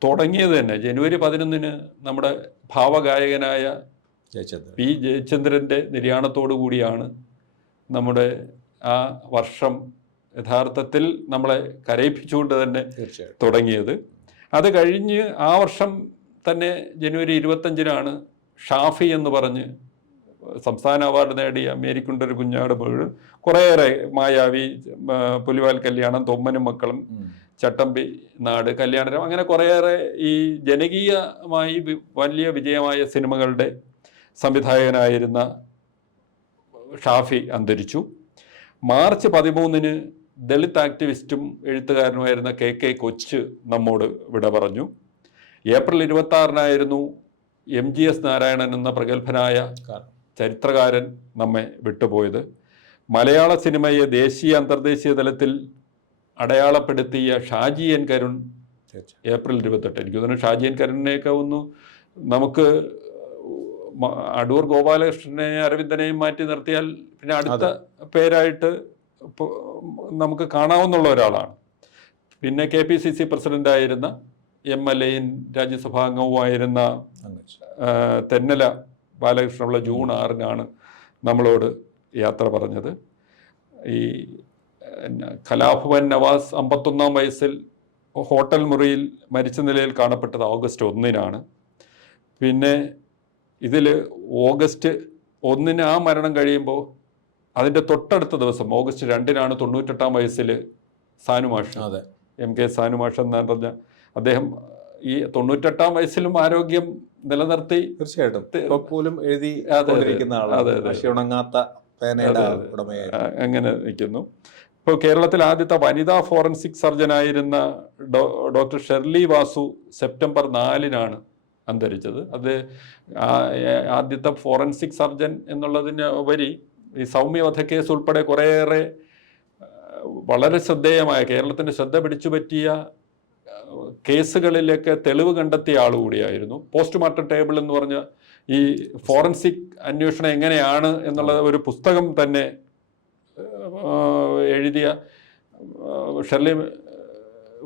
തുടങ്ങിയത് തന്നെ ജനുവരി 11 നമ്മുടെ ഭാവഗായകനായ പി ജയചന്ദ്രൻ്റെ നിര്യാണത്തോടു കൂടിയാണ് നമ്മുടെ ആ വർഷം യഥാർത്ഥത്തിൽ നമ്മളെ കരയിപ്പിച്ചുകൊണ്ട് തന്നെ തുടങ്ങിയത്. അത് കഴിഞ്ഞ് ആ വർഷം തന്നെ ജനുവരി 25 ഷാഫി എന്ന് പറഞ്ഞ് സംസ്ഥാന അവാർഡ് നേടിയ മേരിക്കുണ്ടൊരു കുഞ്ഞാട് മുഴുവൻ കുറേയേറെ മായാവി, പുലിവാൽ കല്യാണം, തൊമ്മനും മക്കളും, ചട്ടമ്പി നാട്, കല്യാണരം, അങ്ങനെ കുറേയേറെ ഈ ജനകീയമായി വലിയ വിജയമായ സിനിമകളുടെ സംവിധായകനായിരുന്ന ഷാഫി അന്തരിച്ചു. മാർച്ച് 13 ദളിത് ആക്ടിവിസ്റ്റും എഴുത്തുകാരനുമായിരുന്ന KK കൊച്ച് നമ്മോട് വിട പറഞ്ഞു. ഏപ്രിൽ 26 MGS നാരായണൻ എന്ന പ്രഗത്ഭനായ ചരിത്രകാരൻ നമ്മെ വിട്ടുപോയത്. മലയാള സിനിമയെ ദേശീയ അന്തർദേശീയ തലത്തിൽ അടയാളപ്പെടുത്തിയ ഷാജി N കരുൺ ഏപ്രിൽ 28. എനിക്ക് തോന്നുന്നു ഷാജി N കരുണിനെയൊക്കെ നമുക്ക് അടൂർ ഗോപാലകൃഷ്ണനെയും അരവിന്ദനെയും മാറ്റി നിർത്തിയാൽ പിന്നെ അടുത്ത പേരായിട്ട് നമുക്ക് കാണാവുന്ന ഒരാളാണ്. പിന്നെ KPCC പ്രസിഡൻ്റായിരുന്ന MLA-യും രാജ്യസഭാംഗവുമായിരുന്ന തെന്നല ബാലകൃഷ്ണപിള്ള ജൂൺ 6 നമ്മളോട് യാത്ര പറഞ്ഞത്. ഈ കലാഭവൻ നവാസ് 51 വയസ്സിൽ ഹോട്ടൽ മുറിയിൽ മരിച്ച നിലയിൽ കാണപ്പെട്ടത് ഓഗസ്റ്റ് 1 പിന്നെ ഇതിൽ ഓഗസ്റ്റ് 1 ആ മരണം കഴിയുമ്പോൾ അതിൻ്റെ തൊട്ടടുത്ത ദിവസം ഓഗസ്റ്റ് 2 98 വയസ്സിൽ സാനുമാഷ്, MK സാനുമാഷ് എന്ന് പറഞ്ഞ അദ്ദേഹം ഈ 98 വയസ്സിലും ആരോഗ്യം നിലനിർത്തി തീർച്ചയായിട്ടും പോലും എഴുതി അങ്ങനെ നിൽക്കുന്നു. ഇപ്പോൾ കേരളത്തിൽ ആദ്യത്തെ വനിതാ ഫോറൻസിക് സർജനായിരുന്ന ഡോക്ടർ ഷെർലി വാസു സെപ്റ്റംബർ 4 അന്തരിച്ചത്. അത് ആദ്യത്തെ ഫോറൻസിക് സർജൻ എന്നുള്ളതിന് ഉപരി ഈ സൗമ്യ വധക്കേസ് ഉൾപ്പെടെ കുറേയേറെ വളരെ ശ്രദ്ധേയമായ കേരളത്തിൻ്റെ ശ്രദ്ധ പിടിച്ചു പറ്റിയ കേസുകളിലൊക്കെ തെളിവ് കണ്ടെത്തിയ ആളുകൂടിയായിരുന്നു. പോസ്റ്റ്മോർട്ടം ടേബിൾ എന്ന് പറഞ്ഞ ഈ ഫോറൻസിക് അന്വേഷണം എങ്ങനെയാണ് എന്നുള്ള ഒരു പുസ്തകം തന്നെ എഴുതിയ ഷെർലി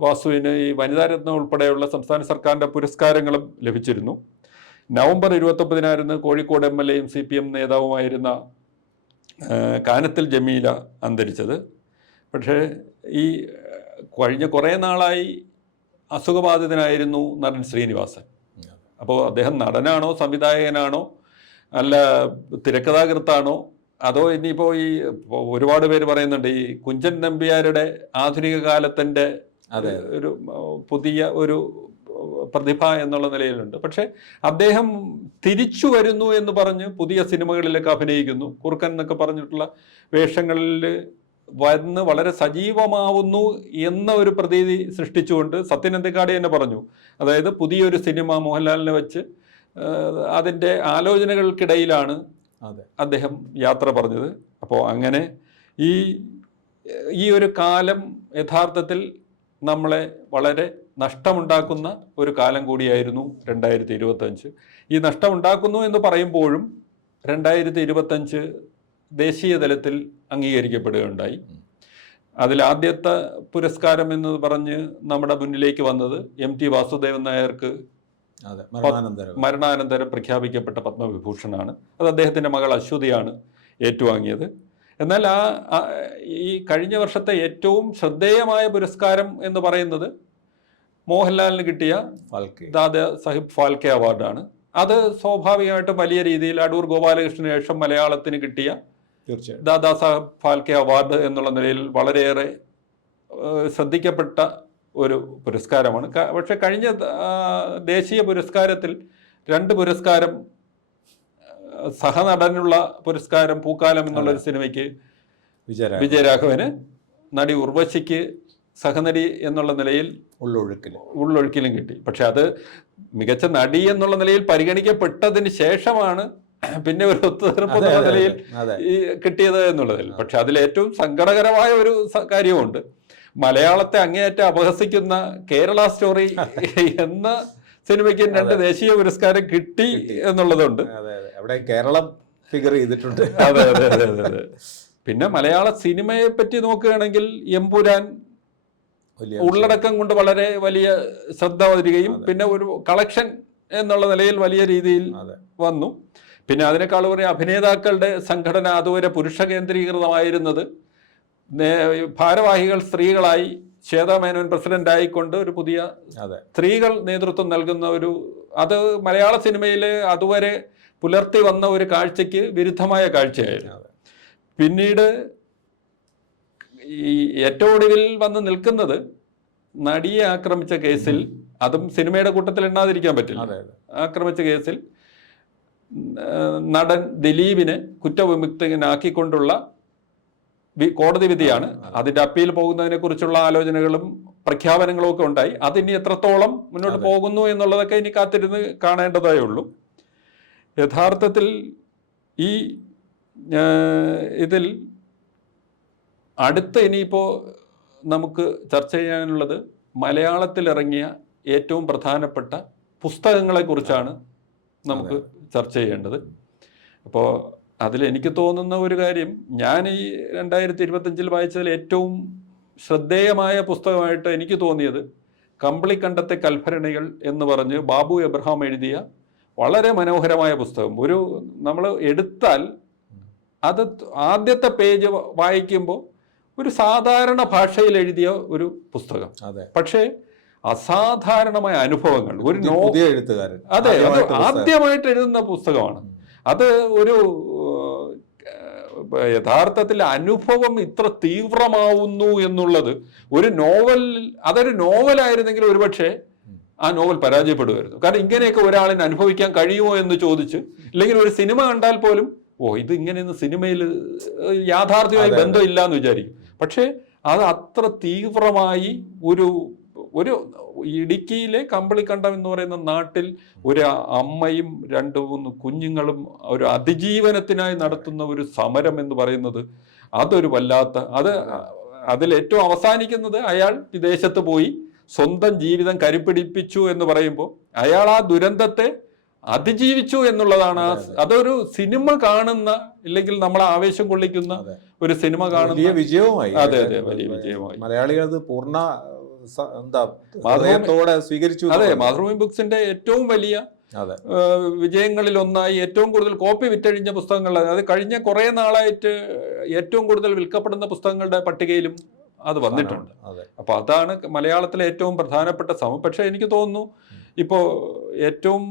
വാസുവിന് ഈ വനിതാരത്നം ഉൾപ്പെടെയുള്ള സംസ്ഥാന സർക്കാരിൻ്റെ പുരസ്കാരങ്ങളും ലഭിച്ചിരുന്നു. നവംബർ 29 കോഴിക്കോട് MLA-യും CPM നേതാവുമായിരുന്ന കാനത്തിൽ ജമീല അന്തരിച്ചത്. പക്ഷേ ഈ കഴിഞ്ഞ കുറേ നാളായി അസുഖബാധിതനായിരുന്നു നടൻ ശ്രീനിവാസൻ. അപ്പോൾ അദ്ദേഹം നടനാണോ സംവിധായകനാണോ അല്ല തിരക്കഥാകൃത്താണോ അതോ ഇനിയിപ്പോൾ ഈ ഒരുപാട് പേര് പറയുന്നുണ്ട് ഈ കുഞ്ചൻ നമ്പ്യാരുടെ ആധുനിക കാലത്തിൻ്റെ ഒരു പുതിയ ഒരു പ്രതിഭ എന്നുള്ള നിലയിലുണ്ട്. പക്ഷെ അദ്ദേഹം തിരിച്ചു വരുന്നു എന്ന് പറഞ്ഞ് പുതിയ സിനിമകളിലൊക്കെ അഭിനയിക്കുന്നു. കുറുക്കൻ എന്നൊക്കെ പറഞ്ഞിട്ടുള്ള വേഷങ്ങളിൽ വന്ന് വളരെ സജീവമാവുന്നു എന്ന ഒരു പ്രതീതി സൃഷ്ടിച്ചുകൊണ്ട് സത്യൻ അന്തിക്കാട് തന്നെ പറഞ്ഞു, അതായത് പുതിയൊരു സിനിമ മോഹൻലാലിനെ വെച്ച് അതിൻ്റെ ആലോചനകൾക്കിടയിലാണ് അദ്ദേഹം യാത്ര പറഞ്ഞത്. അപ്പോൾ അങ്ങനെ ഈ ഒരു കാലം യഥാർത്ഥത്തിൽ നമ്മളെ വളരെ നഷ്ടമുണ്ടാക്കുന്ന ഒരു കാലം കൂടിയായിരുന്നു 2025. ഈ നഷ്ടമുണ്ടാക്കുന്നു എന്ന് പറയുമ്പോഴും 2025 ദേശീയ തലത്തിൽ അംഗീകരിക്കപ്പെടുകയുണ്ടായി. അതിലാദ്യത്തെ പുരസ്കാരം എന്ന് പറഞ്ഞ് നമ്മുടെ മുന്നിലേക്ക് വന്നത് MT വാസുദേവൻ നായർക്ക് മരണാനന്തരം പ്രഖ്യാപിക്കപ്പെട്ട പത്മവിഭൂഷണാണ്. അത് അദ്ദേഹത്തിൻ്റെ മകൾ അശ്വതിയാണ് ഏറ്റുവാങ്ങിയത്. എന്നാൽ ഈ കഴിഞ്ഞ വർഷത്തെ ഏറ്റവും ശ്രദ്ധേയമായ പുരസ്കാരം എന്ന് പറയുന്നത് മോഹൻലാലിന് കിട്ടിയ ദാദാ സാഹിബ് ഫാൽക്കെ അവാർഡാണ്. അത് സ്വാഭാവികമായിട്ടും വലിയ രീതിയിൽ അടൂർ ഗോപാലകൃഷ്ണന് ശേഷം മലയാളത്തിന് കിട്ടിയ ദാദാ സാഹിബ് ഫാൽക്കെ അവാർഡ് എന്നുള്ള നിലയിൽ വളരെയേറെ ശ്രദ്ധിക്കപ്പെട്ട ഒരു പുരസ്കാരമാണ്. പക്ഷെ കഴിഞ്ഞ ദേശീയ പുരസ്കാരത്തിൽ 2 പുരസ്കാരം, സഹനടനുള്ള പുരസ്കാരം പൂക്കാലം എന്നുള്ളൊരു സിനിമയ്ക്ക് വിജയരാഘവന്, നടി ഉർവശിക്ക് സഹനടി എന്നുള്ള നിലയിൽ ഉള്ളൊഴുക്കിലും കിട്ടി. പക്ഷെ അത് മികച്ച നടി എന്നുള്ള നിലയിൽ പരിഗണിക്കപ്പെട്ടതിന് ശേഷമാണ് പിന്നെ ഒരു ഒത്തുതീർപ്പ് എന്നുള്ള നിലയിൽ കിട്ടിയത് എന്നുള്ളതിൽ. പക്ഷെ അതിലേറ്റവും സങ്കടകരമായ ഒരു കാര്യമുണ്ട്. മലയാളത്തെ അങ്ങേയറ്റം അപഹസിക്കുന്ന കേരള സ്റ്റോറി എന്ന സിനിമയ്ക്ക് 2 ദേശീയ പുരസ്കാരം കിട്ടി എന്നുള്ളതുണ്ട്. അവിടെ കേരളം ഫിഗർ ചെയ്തിട്ടുണ്ട്. അതെ അതെ അതെ അതെ. പിന്നെ മലയാള സിനിമയെ പറ്റി നോക്കുകയാണെങ്കിൽ എമ്പുരാൻ ഉള്ളടക്കം കൊണ്ട് വളരെ വലിയ ശ്രദ്ധ വരികയും പിന്നെ ഒരു കളക്ഷൻ എന്നുള്ള നിലയിൽ വലിയ രീതിയിൽ വന്നു. പിന്നെ അതിനേക്കാൾ പറയുക അഭിനേതാക്കളുടെ സംഘടന അതുവരെ പുരുഷ കേന്ദ്രീകൃതമായിരുന്നത് ഭാരവാഹികൾ സ്ത്രീകളായി ശ്വേതാ മേനോൻ പ്രസിഡന്റ് ആയിക്കൊണ്ട് ഒരു പുതിയ സ്ത്രീകൾ നേതൃത്വം നൽകുന്ന അത് മലയാള സിനിമയിൽ അതുവരെ പുലർത്തി വന്ന ഒരു കാഴ്ചയ്ക്ക് വിരുദ്ധമായ കാഴ്ചയായിരുന്നു. പിന്നീട് ഈ ഏറ്റവും ഒടുവിൽ വന്ന് നിൽക്കുന്നത് നടിയെ ആക്രമിച്ച കേസിൽ, അതും സിനിമയുടെ കൂട്ടത്തിൽ എണ്ണാതിരിക്കാൻ പറ്റില്ല, ആക്രമിച്ച കേസിൽ നടൻ ദിലീപിനെ കുറ്റവിമുക്തനാക്കിക്കൊണ്ടുള്ള കോടതി വിധിയാണ്. അതിന്റെ അപ്പീൽ പോകുന്നതിനെ കുറിച്ചുള്ള ആലോചനകളും പ്രഖ്യാപനങ്ങളും ഒക്കെ ഉണ്ടായി. അതിനി എത്രത്തോളം മുന്നോട്ട് പോകുന്നു എന്നുള്ളതൊക്കെ ഇനി കാത്തിരുന്ന് കാണേണ്ടതേ ഉള്ളൂ. യഥാർത്ഥത്തിൽ ഈ ഇതിൽ അടുത്ത ഇനിയിപ്പോൾ നമുക്ക് ചർച്ച ചെയ്യാനുള്ളത് മലയാളത്തിൽ ഇറങ്ങിയ ഏറ്റവും പ്രധാനപ്പെട്ട പുസ്തകങ്ങളെക്കുറിച്ചാണ് നമുക്ക് ചർച്ച ചെയ്യേണ്ടത്. അപ്പോൾ അതിലെനിക്ക് തോന്നുന്ന ഒരു കാര്യം, ഞാൻ ഈ 2025 വായിച്ചതിൽ ഏറ്റവും ശ്രദ്ധേയമായ പുസ്തകമായിട്ട് എനിക്ക് തോന്നിയത് കമ്പിളിക്കണ്ടത്തെ കൽഭരണികൾ എന്ന് പറഞ്ഞ് ബാബു എബ്രഹാം എഴുതിയ വളരെ മനോഹരമായ പുസ്തകം. നമ്മൾ എടുത്താൽ അത് ആദ്യത്തെ പേജ് വായിക്കുമ്പോൾ ഒരു സാധാരണ ഭാഷയിൽ എഴുതിയ ഒരു പുസ്തകം, പക്ഷേ അസാധാരണമായ അനുഭവങ്ങൾ. ഒരു എഴുത്തുകാരൻ അതെ ആദ്യമായിട്ട് എഴുതുന്ന പുസ്തകമാണ് അത്. യഥാർത്ഥത്തിൽ അനുഭവം ഇത്ര തീവ്രമാവുന്നു എന്നുള്ളത് ഒരു അതൊരു നോവലായിരുന്നെങ്കിൽ ഒരുപക്ഷെ ആ നോവൽ പരാജയപ്പെടുമായിരുന്നു. കാരണം ഇങ്ങനെയൊക്കെ ഒരാളിന് അനുഭവിക്കാൻ കഴിയുമോ എന്ന് ചോദിച്ച്, ഇല്ലെങ്കിൽ ഒരു സിനിമ കണ്ടാൽ പോലും ഇത് ഇങ്ങനെയൊന്നും സിനിമയിൽ യാഥാർത്ഥ്യമായി ബന്ധമില്ല എന്ന് വിചാരിക്കും. പക്ഷേ അത് അത്ര തീവ്രമായി ഒരു ഇടുക്കിയിലെ കമ്പിളിക്കണ്ടം എന്ന് പറയുന്ന നാട്ടിൽ ഒരു അമ്മയും 2-3 കുഞ്ഞുങ്ങളും ഒരു അതിജീവനത്തിനായി നടത്തുന്ന ഒരു സമരം എന്ന് പറയുന്നത് അതൊരു വല്ലാത്ത അതിൽ ഏറ്റവും അവസാനിക്കുന്നത് അയാൾ വിദേശത്ത് പോയി സ്വന്തം ജീവിതം കരുപിടിപ്പിച്ചു എന്ന് പറയുമ്പോൾ അയാൾ ആ ദുരന്തത്തെ അതിജീവിച്ചു എന്നുള്ളതാണ്. അതൊരു സിനിമ കാണുന്ന, ഇല്ലെങ്കിൽ നമ്മളെ ആവേശം കൊള്ളിക്കുന്ന ഒരു സിനിമ കാണുന്ന വലിയ വിജയവുമായി. അതെ അതെ, വലിയ വിജയമായി. മലയാളികൾ അത് പൂർണ്ണ സ്വീകരിച്ചു. അതെ, മാതൃഭൂമി ബുക്സിന്റെ ഏറ്റവും വലിയ വിജയങ്ങളിൽ ഒന്നായി ഏറ്റവും കൂടുതൽ കോപ്പി വിറ്റഴിഞ്ഞ പുസ്തകങ്ങൾ, അത് കഴിഞ്ഞ കുറേ നാളായിട്ട് ഏറ്റവും കൂടുതൽ വിൽക്കപ്പെടുന്ന പുസ്തകങ്ങളുടെ പട്ടികയിലും അത് വന്നിട്ടുണ്ട്. അപ്പൊ അതാണ് മലയാളത്തിലെ ഏറ്റവും പ്രധാനപ്പെട്ട സമയം. പക്ഷെ എനിക്ക് തോന്നുന്നു ഇപ്പോൾ ഏറ്റവും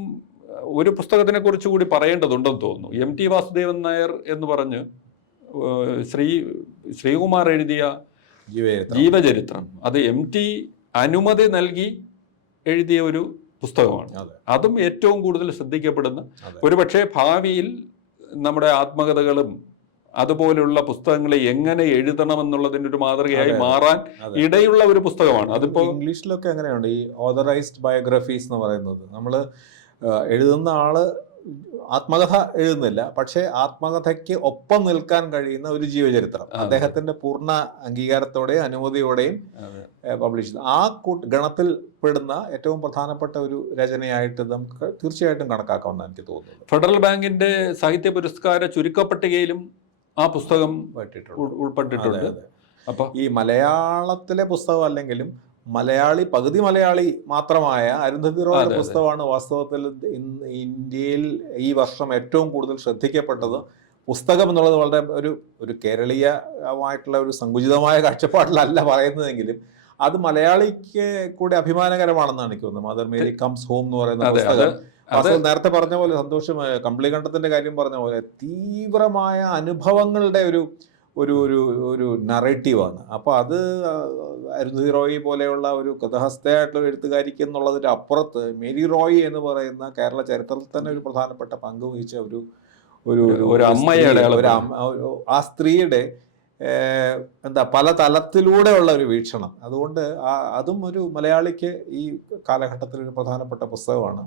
ഒരു പുസ്തകത്തിനെ കുറിച്ച് കൂടി പറയേണ്ടതുണ്ടെന്ന് തോന്നുന്നു. MT വാസുദേവൻ നായർ എന്ന് പറഞ്ഞ് ശ്രീകുമാർ എഴുതിയ ജീവചരിത്രം. അത് MT അനുമതി നൽകി എഴുതിയ ഒരു പുസ്തകമാണ്. അതും ഏറ്റവും കൂടുതൽ ശ്രദ്ധിക്കപ്പെടുന്ന, ഒരുപക്ഷെ ഭാവിയിൽ നമ്മുടെ ആത്മകഥകളും അതുപോലുള്ള പുസ്തകങ്ങളെ എങ്ങനെ എഴുതണമെന്നുള്ളതിൻ്റെ ഒരു മാതൃകയായി മാറാൻ ഇടയുള്ള ഒരു പുസ്തകമാണ്. അതിപ്പോ ഇംഗ്ലീഷിലൊക്കെ അങ്ങനെയുണ്ട്, ഈ ഓതറൈസ്ഡ് ബയോഗ്രഫീസ് എന്ന് പറയുന്നത്. നമ്മൾ എഴുതുന്ന ആള് ആത്മകഥ എഴുതുന്നില്ല, പക്ഷേ ആത്മകഥയ്ക്ക് ഒപ്പം നിൽക്കാൻ കഴിയുന്ന ഒരു ജീവചരിത്രം അദ്ദേഹത്തിന്റെ പൂർണ്ണ അംഗീകാരത്തോടെയും അനുമതിയോടെയും പബ്ലിഷ് ചെയ്തു. ആ ഗണത്തിൽ പെടുന്ന ഏറ്റവും പ്രധാനപ്പെട്ട ഒരു രചനയായിട്ട് നമുക്ക് തീർച്ചയായിട്ടും കണക്കാക്കാമെന്ന് എനിക്ക് തോന്നുന്നു. ഫെഡറൽ ബാങ്കിന്റെ സാഹിത്യ പുരസ്കാര ചുരുക്കപ്പട്ടികയിലും ആ പുസ്തകം ഉൾപ്പെട്ടിട്ടുണ്ട്. അപ്പൊ ഈ മലയാളത്തിലെ പുസ്തകം അല്ലെങ്കിലും പകുതി മലയാളി മാത്രമായ അരുന്ധതി റോയുടെ പുസ്തകമാണ് വാസ്തവത്തിൽ ഇന്ത്യയിൽ ഈ വർഷം ഏറ്റവും കൂടുതൽ ശ്രദ്ധിക്കപ്പെട്ടത്. പുസ്തകം എന്നുള്ളത് വളരെ ഒരു കേരളീയമായിട്ടുള്ള ഒരു സങ്കുചിതമായ കാഴ്ചപ്പാടിലല്ല പറയുന്നതെങ്കിലും അത് മലയാളിക്ക് കൂടി അഭിമാനകരമാണെന്നാണ് എനിക്ക് തോന്നുന്നത്. മദർ മേരി കംസ് ഹോം എന്ന് പറയുന്ന പുസ്തകം നേരത്തെ പറഞ്ഞ പോലെ, സന്തോഷം കമ്പിളികണ്ഠത്തിന്റെ കാര്യം പറഞ്ഞ പോലെ തീവ്രമായ അനുഭവങ്ങളുടെ ഒരു നറേറ്റീവാണ്. അപ്പോൾ അത് അരുന്ധതി റോയി പോലെയുള്ള ഒരു കൃതഹസ്ഥയായിട്ടുള്ള എഴുത്തുകാരിക്ക് എന്നുള്ളതിൻ്റെ അപ്പുറത്ത് മേരി റോയി എന്ന് പറയുന്ന കേരള ചരിത്രത്തിൽ തന്നെ ഒരു പ്രധാനപ്പെട്ട പങ്ക് വഹിച്ച ആ സ്ത്രീയുടെ പല തലത്തിലൂടെയുള്ള ഒരു വീക്ഷണം. അതുകൊണ്ട് അതും ഒരു മലയാളിക്ക് ഈ കാലഘട്ടത്തിൽ ഒരു പ്രധാനപ്പെട്ട പുസ്തകമാണ്.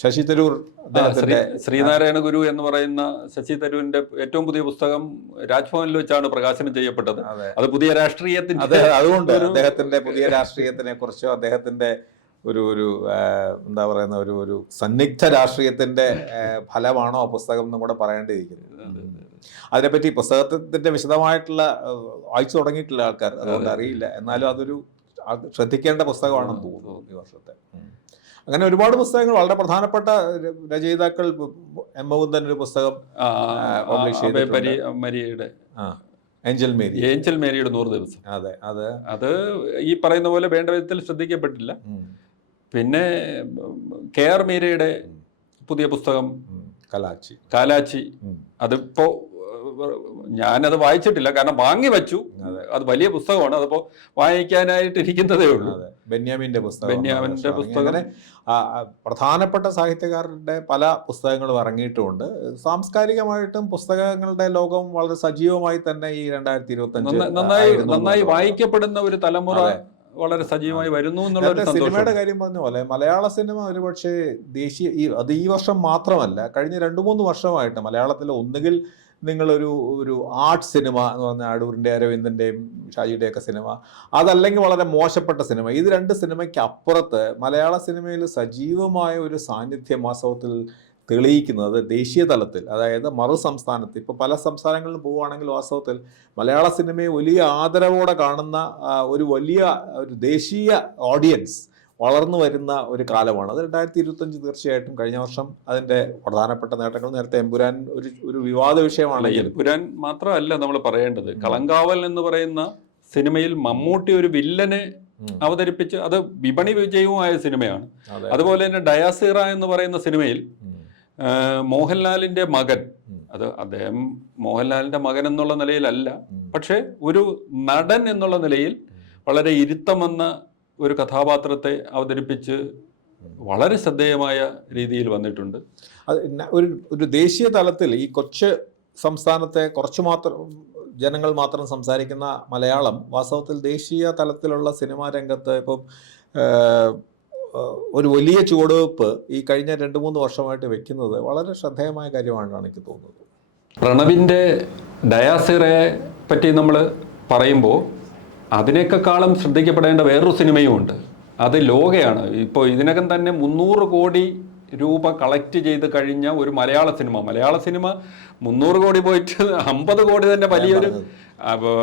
ശശി തരൂർ, ശ്രീനാരായണ ഗുരു എന്ന് പറയുന്ന ശശി തരൂരിന്റെ ഏറ്റവും പുതിയ പുസ്തകം രാജ്ഭവനിൽ വെച്ചാണ് പ്രകാശനം ചെയ്യപ്പെട്ടത്. അത് പുതിയ രാഷ്ട്രീയത്തിന്റെ, അതുകൊണ്ട് അദ്ദേഹത്തിന്റെ പുതിയ രാഷ്ട്രീയത്തിനെ കുറിച്ചോ അദ്ദേഹത്തിന്റെ എന്താ പറയുന്ന ഒരു സന്നിഗ്ധ രാഷ്ട്രീയത്തിന്റെ ഫലമാണോ ആ പുസ്തകം എന്നും കൂടെ പറയേണ്ടിയിരിക്കുന്നത്. അതിനെപ്പറ്റി പുസ്തകത്തിന്റെ വിശദമായിട്ടുള്ള വായിച്ചു തുടങ്ങിയിട്ടുള്ള ആൾക്കാർ അതുകൊണ്ട് അറിയില്ല. എന്നാലും അതൊരു ശ്രദ്ധിക്കേണ്ട പുസ്തകമാണെന്ന് തോന്നുന്നു ഈ വർഷത്തെ. അങ്ങനെ ഒരുപാട് പുസ്തകങ്ങൾ, വളരെ പ്രധാനപ്പെട്ട രചയിതാക്കൾ, എം മുകുന്ദൻ ഒരു പുസ്തകം പബ്ലിഷ് ചെയ്തിട്ടുണ്ട്, ഏഞ്ചൽ മേരിയുടെ 100 ദിവസം. അതെ, അത് ഈ പറയുന്ന പോലെ വേണ്ട വിധത്തിൽ ശ്രദ്ധിക്കപ്പെട്ടില്ല. പിന്നെ KR മീരയുടെ പുതിയ പുസ്തകം കാലാച്ചി, അതിപ്പോ ഞാനത് വായിച്ചിട്ടില്ല, കാരണം വാങ്ങി വെച്ചു. അത് വലിയ പുസ്തകമാണ്, അതിപ്പോ വായിക്കാനായിട്ട് ഇരിക്കുന്നതേ ഉള്ളൂ. ബെന്യാമിന്റെ പുസ്തകം. അങ്ങനെ പ്രധാനപ്പെട്ട സാഹിത്യകാരുടെ പല പുസ്തകങ്ങളും ഇറങ്ങിയിട്ടുമുണ്ട്. സാംസ്കാരികമായിട്ടും പുസ്തകങ്ങളുടെ ലോകം വളരെ സജീവമായി തന്നെ ഈ 2025 നന്നായി വായിക്കപ്പെടുന്ന ഒരു തലമുറ വളരെ സജീവമായി വരുന്നു എന്നുള്ള സിനിമയുടെ കാര്യം പറഞ്ഞ പോലെ മലയാള സിനിമ ഒരുപക്ഷെ അത് ഈ വർഷം മാത്രമല്ല, കഴിഞ്ഞ 2-3 വർഷമായിട്ട് മലയാളത്തിൽ ഒന്നുകിൽ നിങ്ങളൊരു ആർട്ട് സിനിമ എന്ന് പറഞ്ഞാൽ അടൂരിൻ്റെ, അരവിന്ദൻ്റെയും ഷാജിയുടെയൊക്കെ സിനിമ, അതല്ലെങ്കിൽ വളരെ മോശപ്പെട്ട സിനിമ, ഇത് 2 സിനിമയ്ക്ക് അപ്പുറത്ത് മലയാള സിനിമയിൽ സജീവമായ ഒരു സാന്നിധ്യം വാസ്തവത്തിൽ തെളിയിക്കുന്നത് ദേശീയ തലത്തിൽ, അതായത് മറു സംസ്ഥാനത്ത്, ഇപ്പോൾ പല സംസ്ഥാനങ്ങളിലും പോവുകയാണെങ്കിൽ വാസ്തവത്തിൽ മലയാള സിനിമയെ വലിയ ആദരവോടെ കാണുന്ന ഒരു ദേശീയ ഓഡിയൻസ് വളർന്നു വരുന്ന ഒരു കാലമാണ്. അത് 2025 തീർച്ചയായിട്ടും. കഴിഞ്ഞ വർഷം അതിൻ്റെ പ്രധാനപ്പെട്ട നേട്ടങ്ങൾ നേരത്തെ എമ്പുരാൻ ഒരു വിവാദ വിഷയമാണ്. എമ്പുരാൻ മാത്രമല്ല നമ്മൾ പറയേണ്ടത്, കളങ്കാവൽ എന്ന് പറയുന്ന സിനിമയിൽ മമ്മൂട്ടി ഒരു വില്ലനെ അവതരിപ്പിച്ച് അത് വിപണി വിജയവുമായ സിനിമയാണ്. അതുപോലെ തന്നെ ഡയാസീറ എന്ന് പറയുന്ന സിനിമയിൽ മോഹൻലാലിന്റെ മകൻ, അത് അദ്ദേഹം മോഹൻലാലിന്റെ മകൻ എന്നുള്ള നിലയിലല്ല, പക്ഷെ ഒരു നടൻ എന്നുള്ള നിലയിൽ വളരെ ഇരുത്തമെന്ന ഒരു കഥാപാത്രത്തെ അവതരിപ്പിച്ച് വളരെ ശ്രദ്ധേയമായ രീതിയിൽ വന്നിട്ടുണ്ട്. ഒരു ദേശീയ തലത്തിൽ ഈ കൊച്ചു സംസ്ഥാനത്തെ ജനങ്ങൾ മാത്രം സംസാരിക്കുന്ന മലയാളം വാസ്തവത്തിൽ ദേശീയ തലത്തിലുള്ള സിനിമാ രംഗത്ത് ഇപ്പം ഒരു വലിയ ചുവടുവെപ്പ് ഈ കഴിഞ്ഞ 2-3 വർഷമായിട്ട് വെക്കുന്നത് വളരെ ശ്രദ്ധേയമായ കാര്യമാണെന്നാണ് എനിക്ക് തോന്നുന്നത്. പ്രണവിൻ്റെ ഡയാസിറയെ പറ്റി നമ്മൾ പറയുമ്പോൾ അതിനേക്കാളും ശ്രദ്ധിക്കപ്പെടേണ്ട വേറൊരു സിനിമയും ഉണ്ട്. അത് ലോകയാണ്. ഇപ്പോൾ ഇതിനകം തന്നെ 300 കോടി രൂപ കളക്ട് ചെയ്ത് കഴിഞ്ഞ ഒരു മലയാള സിനിമ 300 കോടി പോയിട്ട് 50 കോടി തന്നെ വലിയൊരു അപ്പോൾ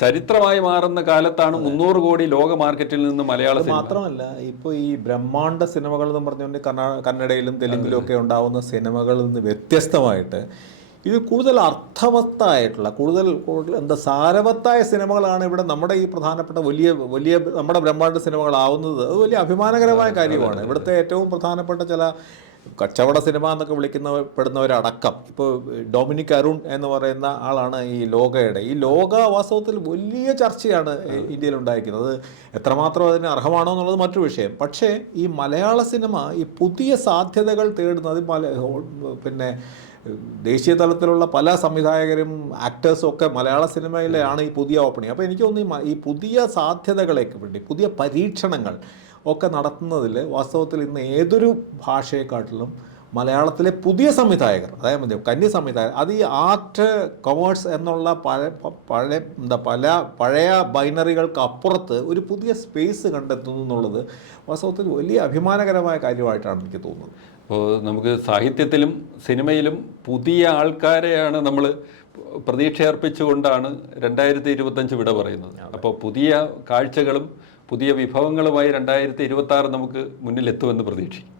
ചരിത്രമായി മാറുന്ന കാലത്താണ് 300 കോടി ലോക മാർക്കറ്റിൽ നിന്ന് മലയാള സിനിമ. മാത്രമല്ല ഇപ്പോൾ ഈ ബ്രഹ്മാണ്ഡ സിനിമകൾ എന്ന് പറഞ്ഞുകൊണ്ട് കന്നഡയിലും തെലുങ്കിലും ഒക്കെ ഉണ്ടാവുന്ന സിനിമകളിൽ നിന്ന് വ്യത്യസ്തമായിട്ട് ഇത് കൂടുതൽ അർത്ഥവത്തായിട്ടുള്ള കൂടുതൽ എന്താ സാരവത്തായ സിനിമകളാണ് ഇവിടെ നമ്മുടെ ഈ പ്രധാനപ്പെട്ട വലിയ നമ്മുടെ ബ്രഹ്മാണ്ഡ സിനിമകളാവുന്നത്. അത് വലിയ അഭിമാനകരമായ കാര്യമാണ്. ഇവിടുത്തെ ഏറ്റവും പ്രധാനപ്പെട്ട ചില കച്ചവട സിനിമ എന്നൊക്കെ പെടുന്നവരടക്കം ഇപ്പോൾ ഡൊമിനിക് അരുൺ എന്ന് പറയുന്ന ആളാണ് ഈ ലോകയുടെ. ഈ ലോക വാസ്തവത്തിൽ വലിയ ചർച്ചയാണ് ഇന്ത്യയിൽ ഉണ്ടായിരിക്കുന്നത്. എത്രമാത്രം അതിന് അർഹമാണോ എന്നുള്ളത് മറ്റൊരു വിഷയം. പക്ഷേ ഈ മലയാള സിനിമ ഈ പുതിയ സാധ്യതകൾ തേടുന്നത് പിന്നെ ദേശീയ തലത്തിലുള്ള പല സംവിധായകരും ആക്ടേഴ്സും ഒക്കെ മലയാള സിനിമയിലാണ് ഈ പുതിയ ഓപ്പണിങ്. അപ്പോൾ എനിക്ക് തോന്നുന്നു ഈ പുതിയ സാധ്യതകളേക്ക് വേണ്ടി പുതിയ പരീക്ഷണങ്ങൾ ഒക്കെ നടത്തുന്നതിൽ വാസ്തവത്തിൽ ഇന്ന് ഏതൊരു ഭാഷയെക്കാട്ടിലും മലയാളത്തിലെ പുതിയ സംവിധായകർ, അതായത് കന്യ സംവിധായകർ, അത് ഈ ആർട്ട് കൊമേഴ്സ് എന്നുള്ള പഴയ ബൈനറികൾക്ക് അപ്പുറത്ത് ഒരു പുതിയ സ്പേസ് കണ്ടെത്തുന്നു എന്നുള്ളത് വാസ്തവത്തിൽ വലിയ അഭിമാനകരമായ കാര്യമായിട്ടാണ് എനിക്ക് തോന്നുന്നത്. അപ്പോൾ നമുക്ക് സാഹിത്യത്തിലും സിനിമയിലും പുതിയ ആൾക്കാരെയാണ് നമ്മൾ പ്രതീക്ഷ അർപ്പിച്ചുകൊണ്ടാണ് 2025 വിട പറയുന്നത്. അപ്പോൾ പുതിയ കാഴ്ചകളും പുതിയ വിഭവങ്ങളുമായി 2026 നമുക്ക് മുന്നിലെത്തുമെന്ന് പ്രതീക്ഷിക്കും.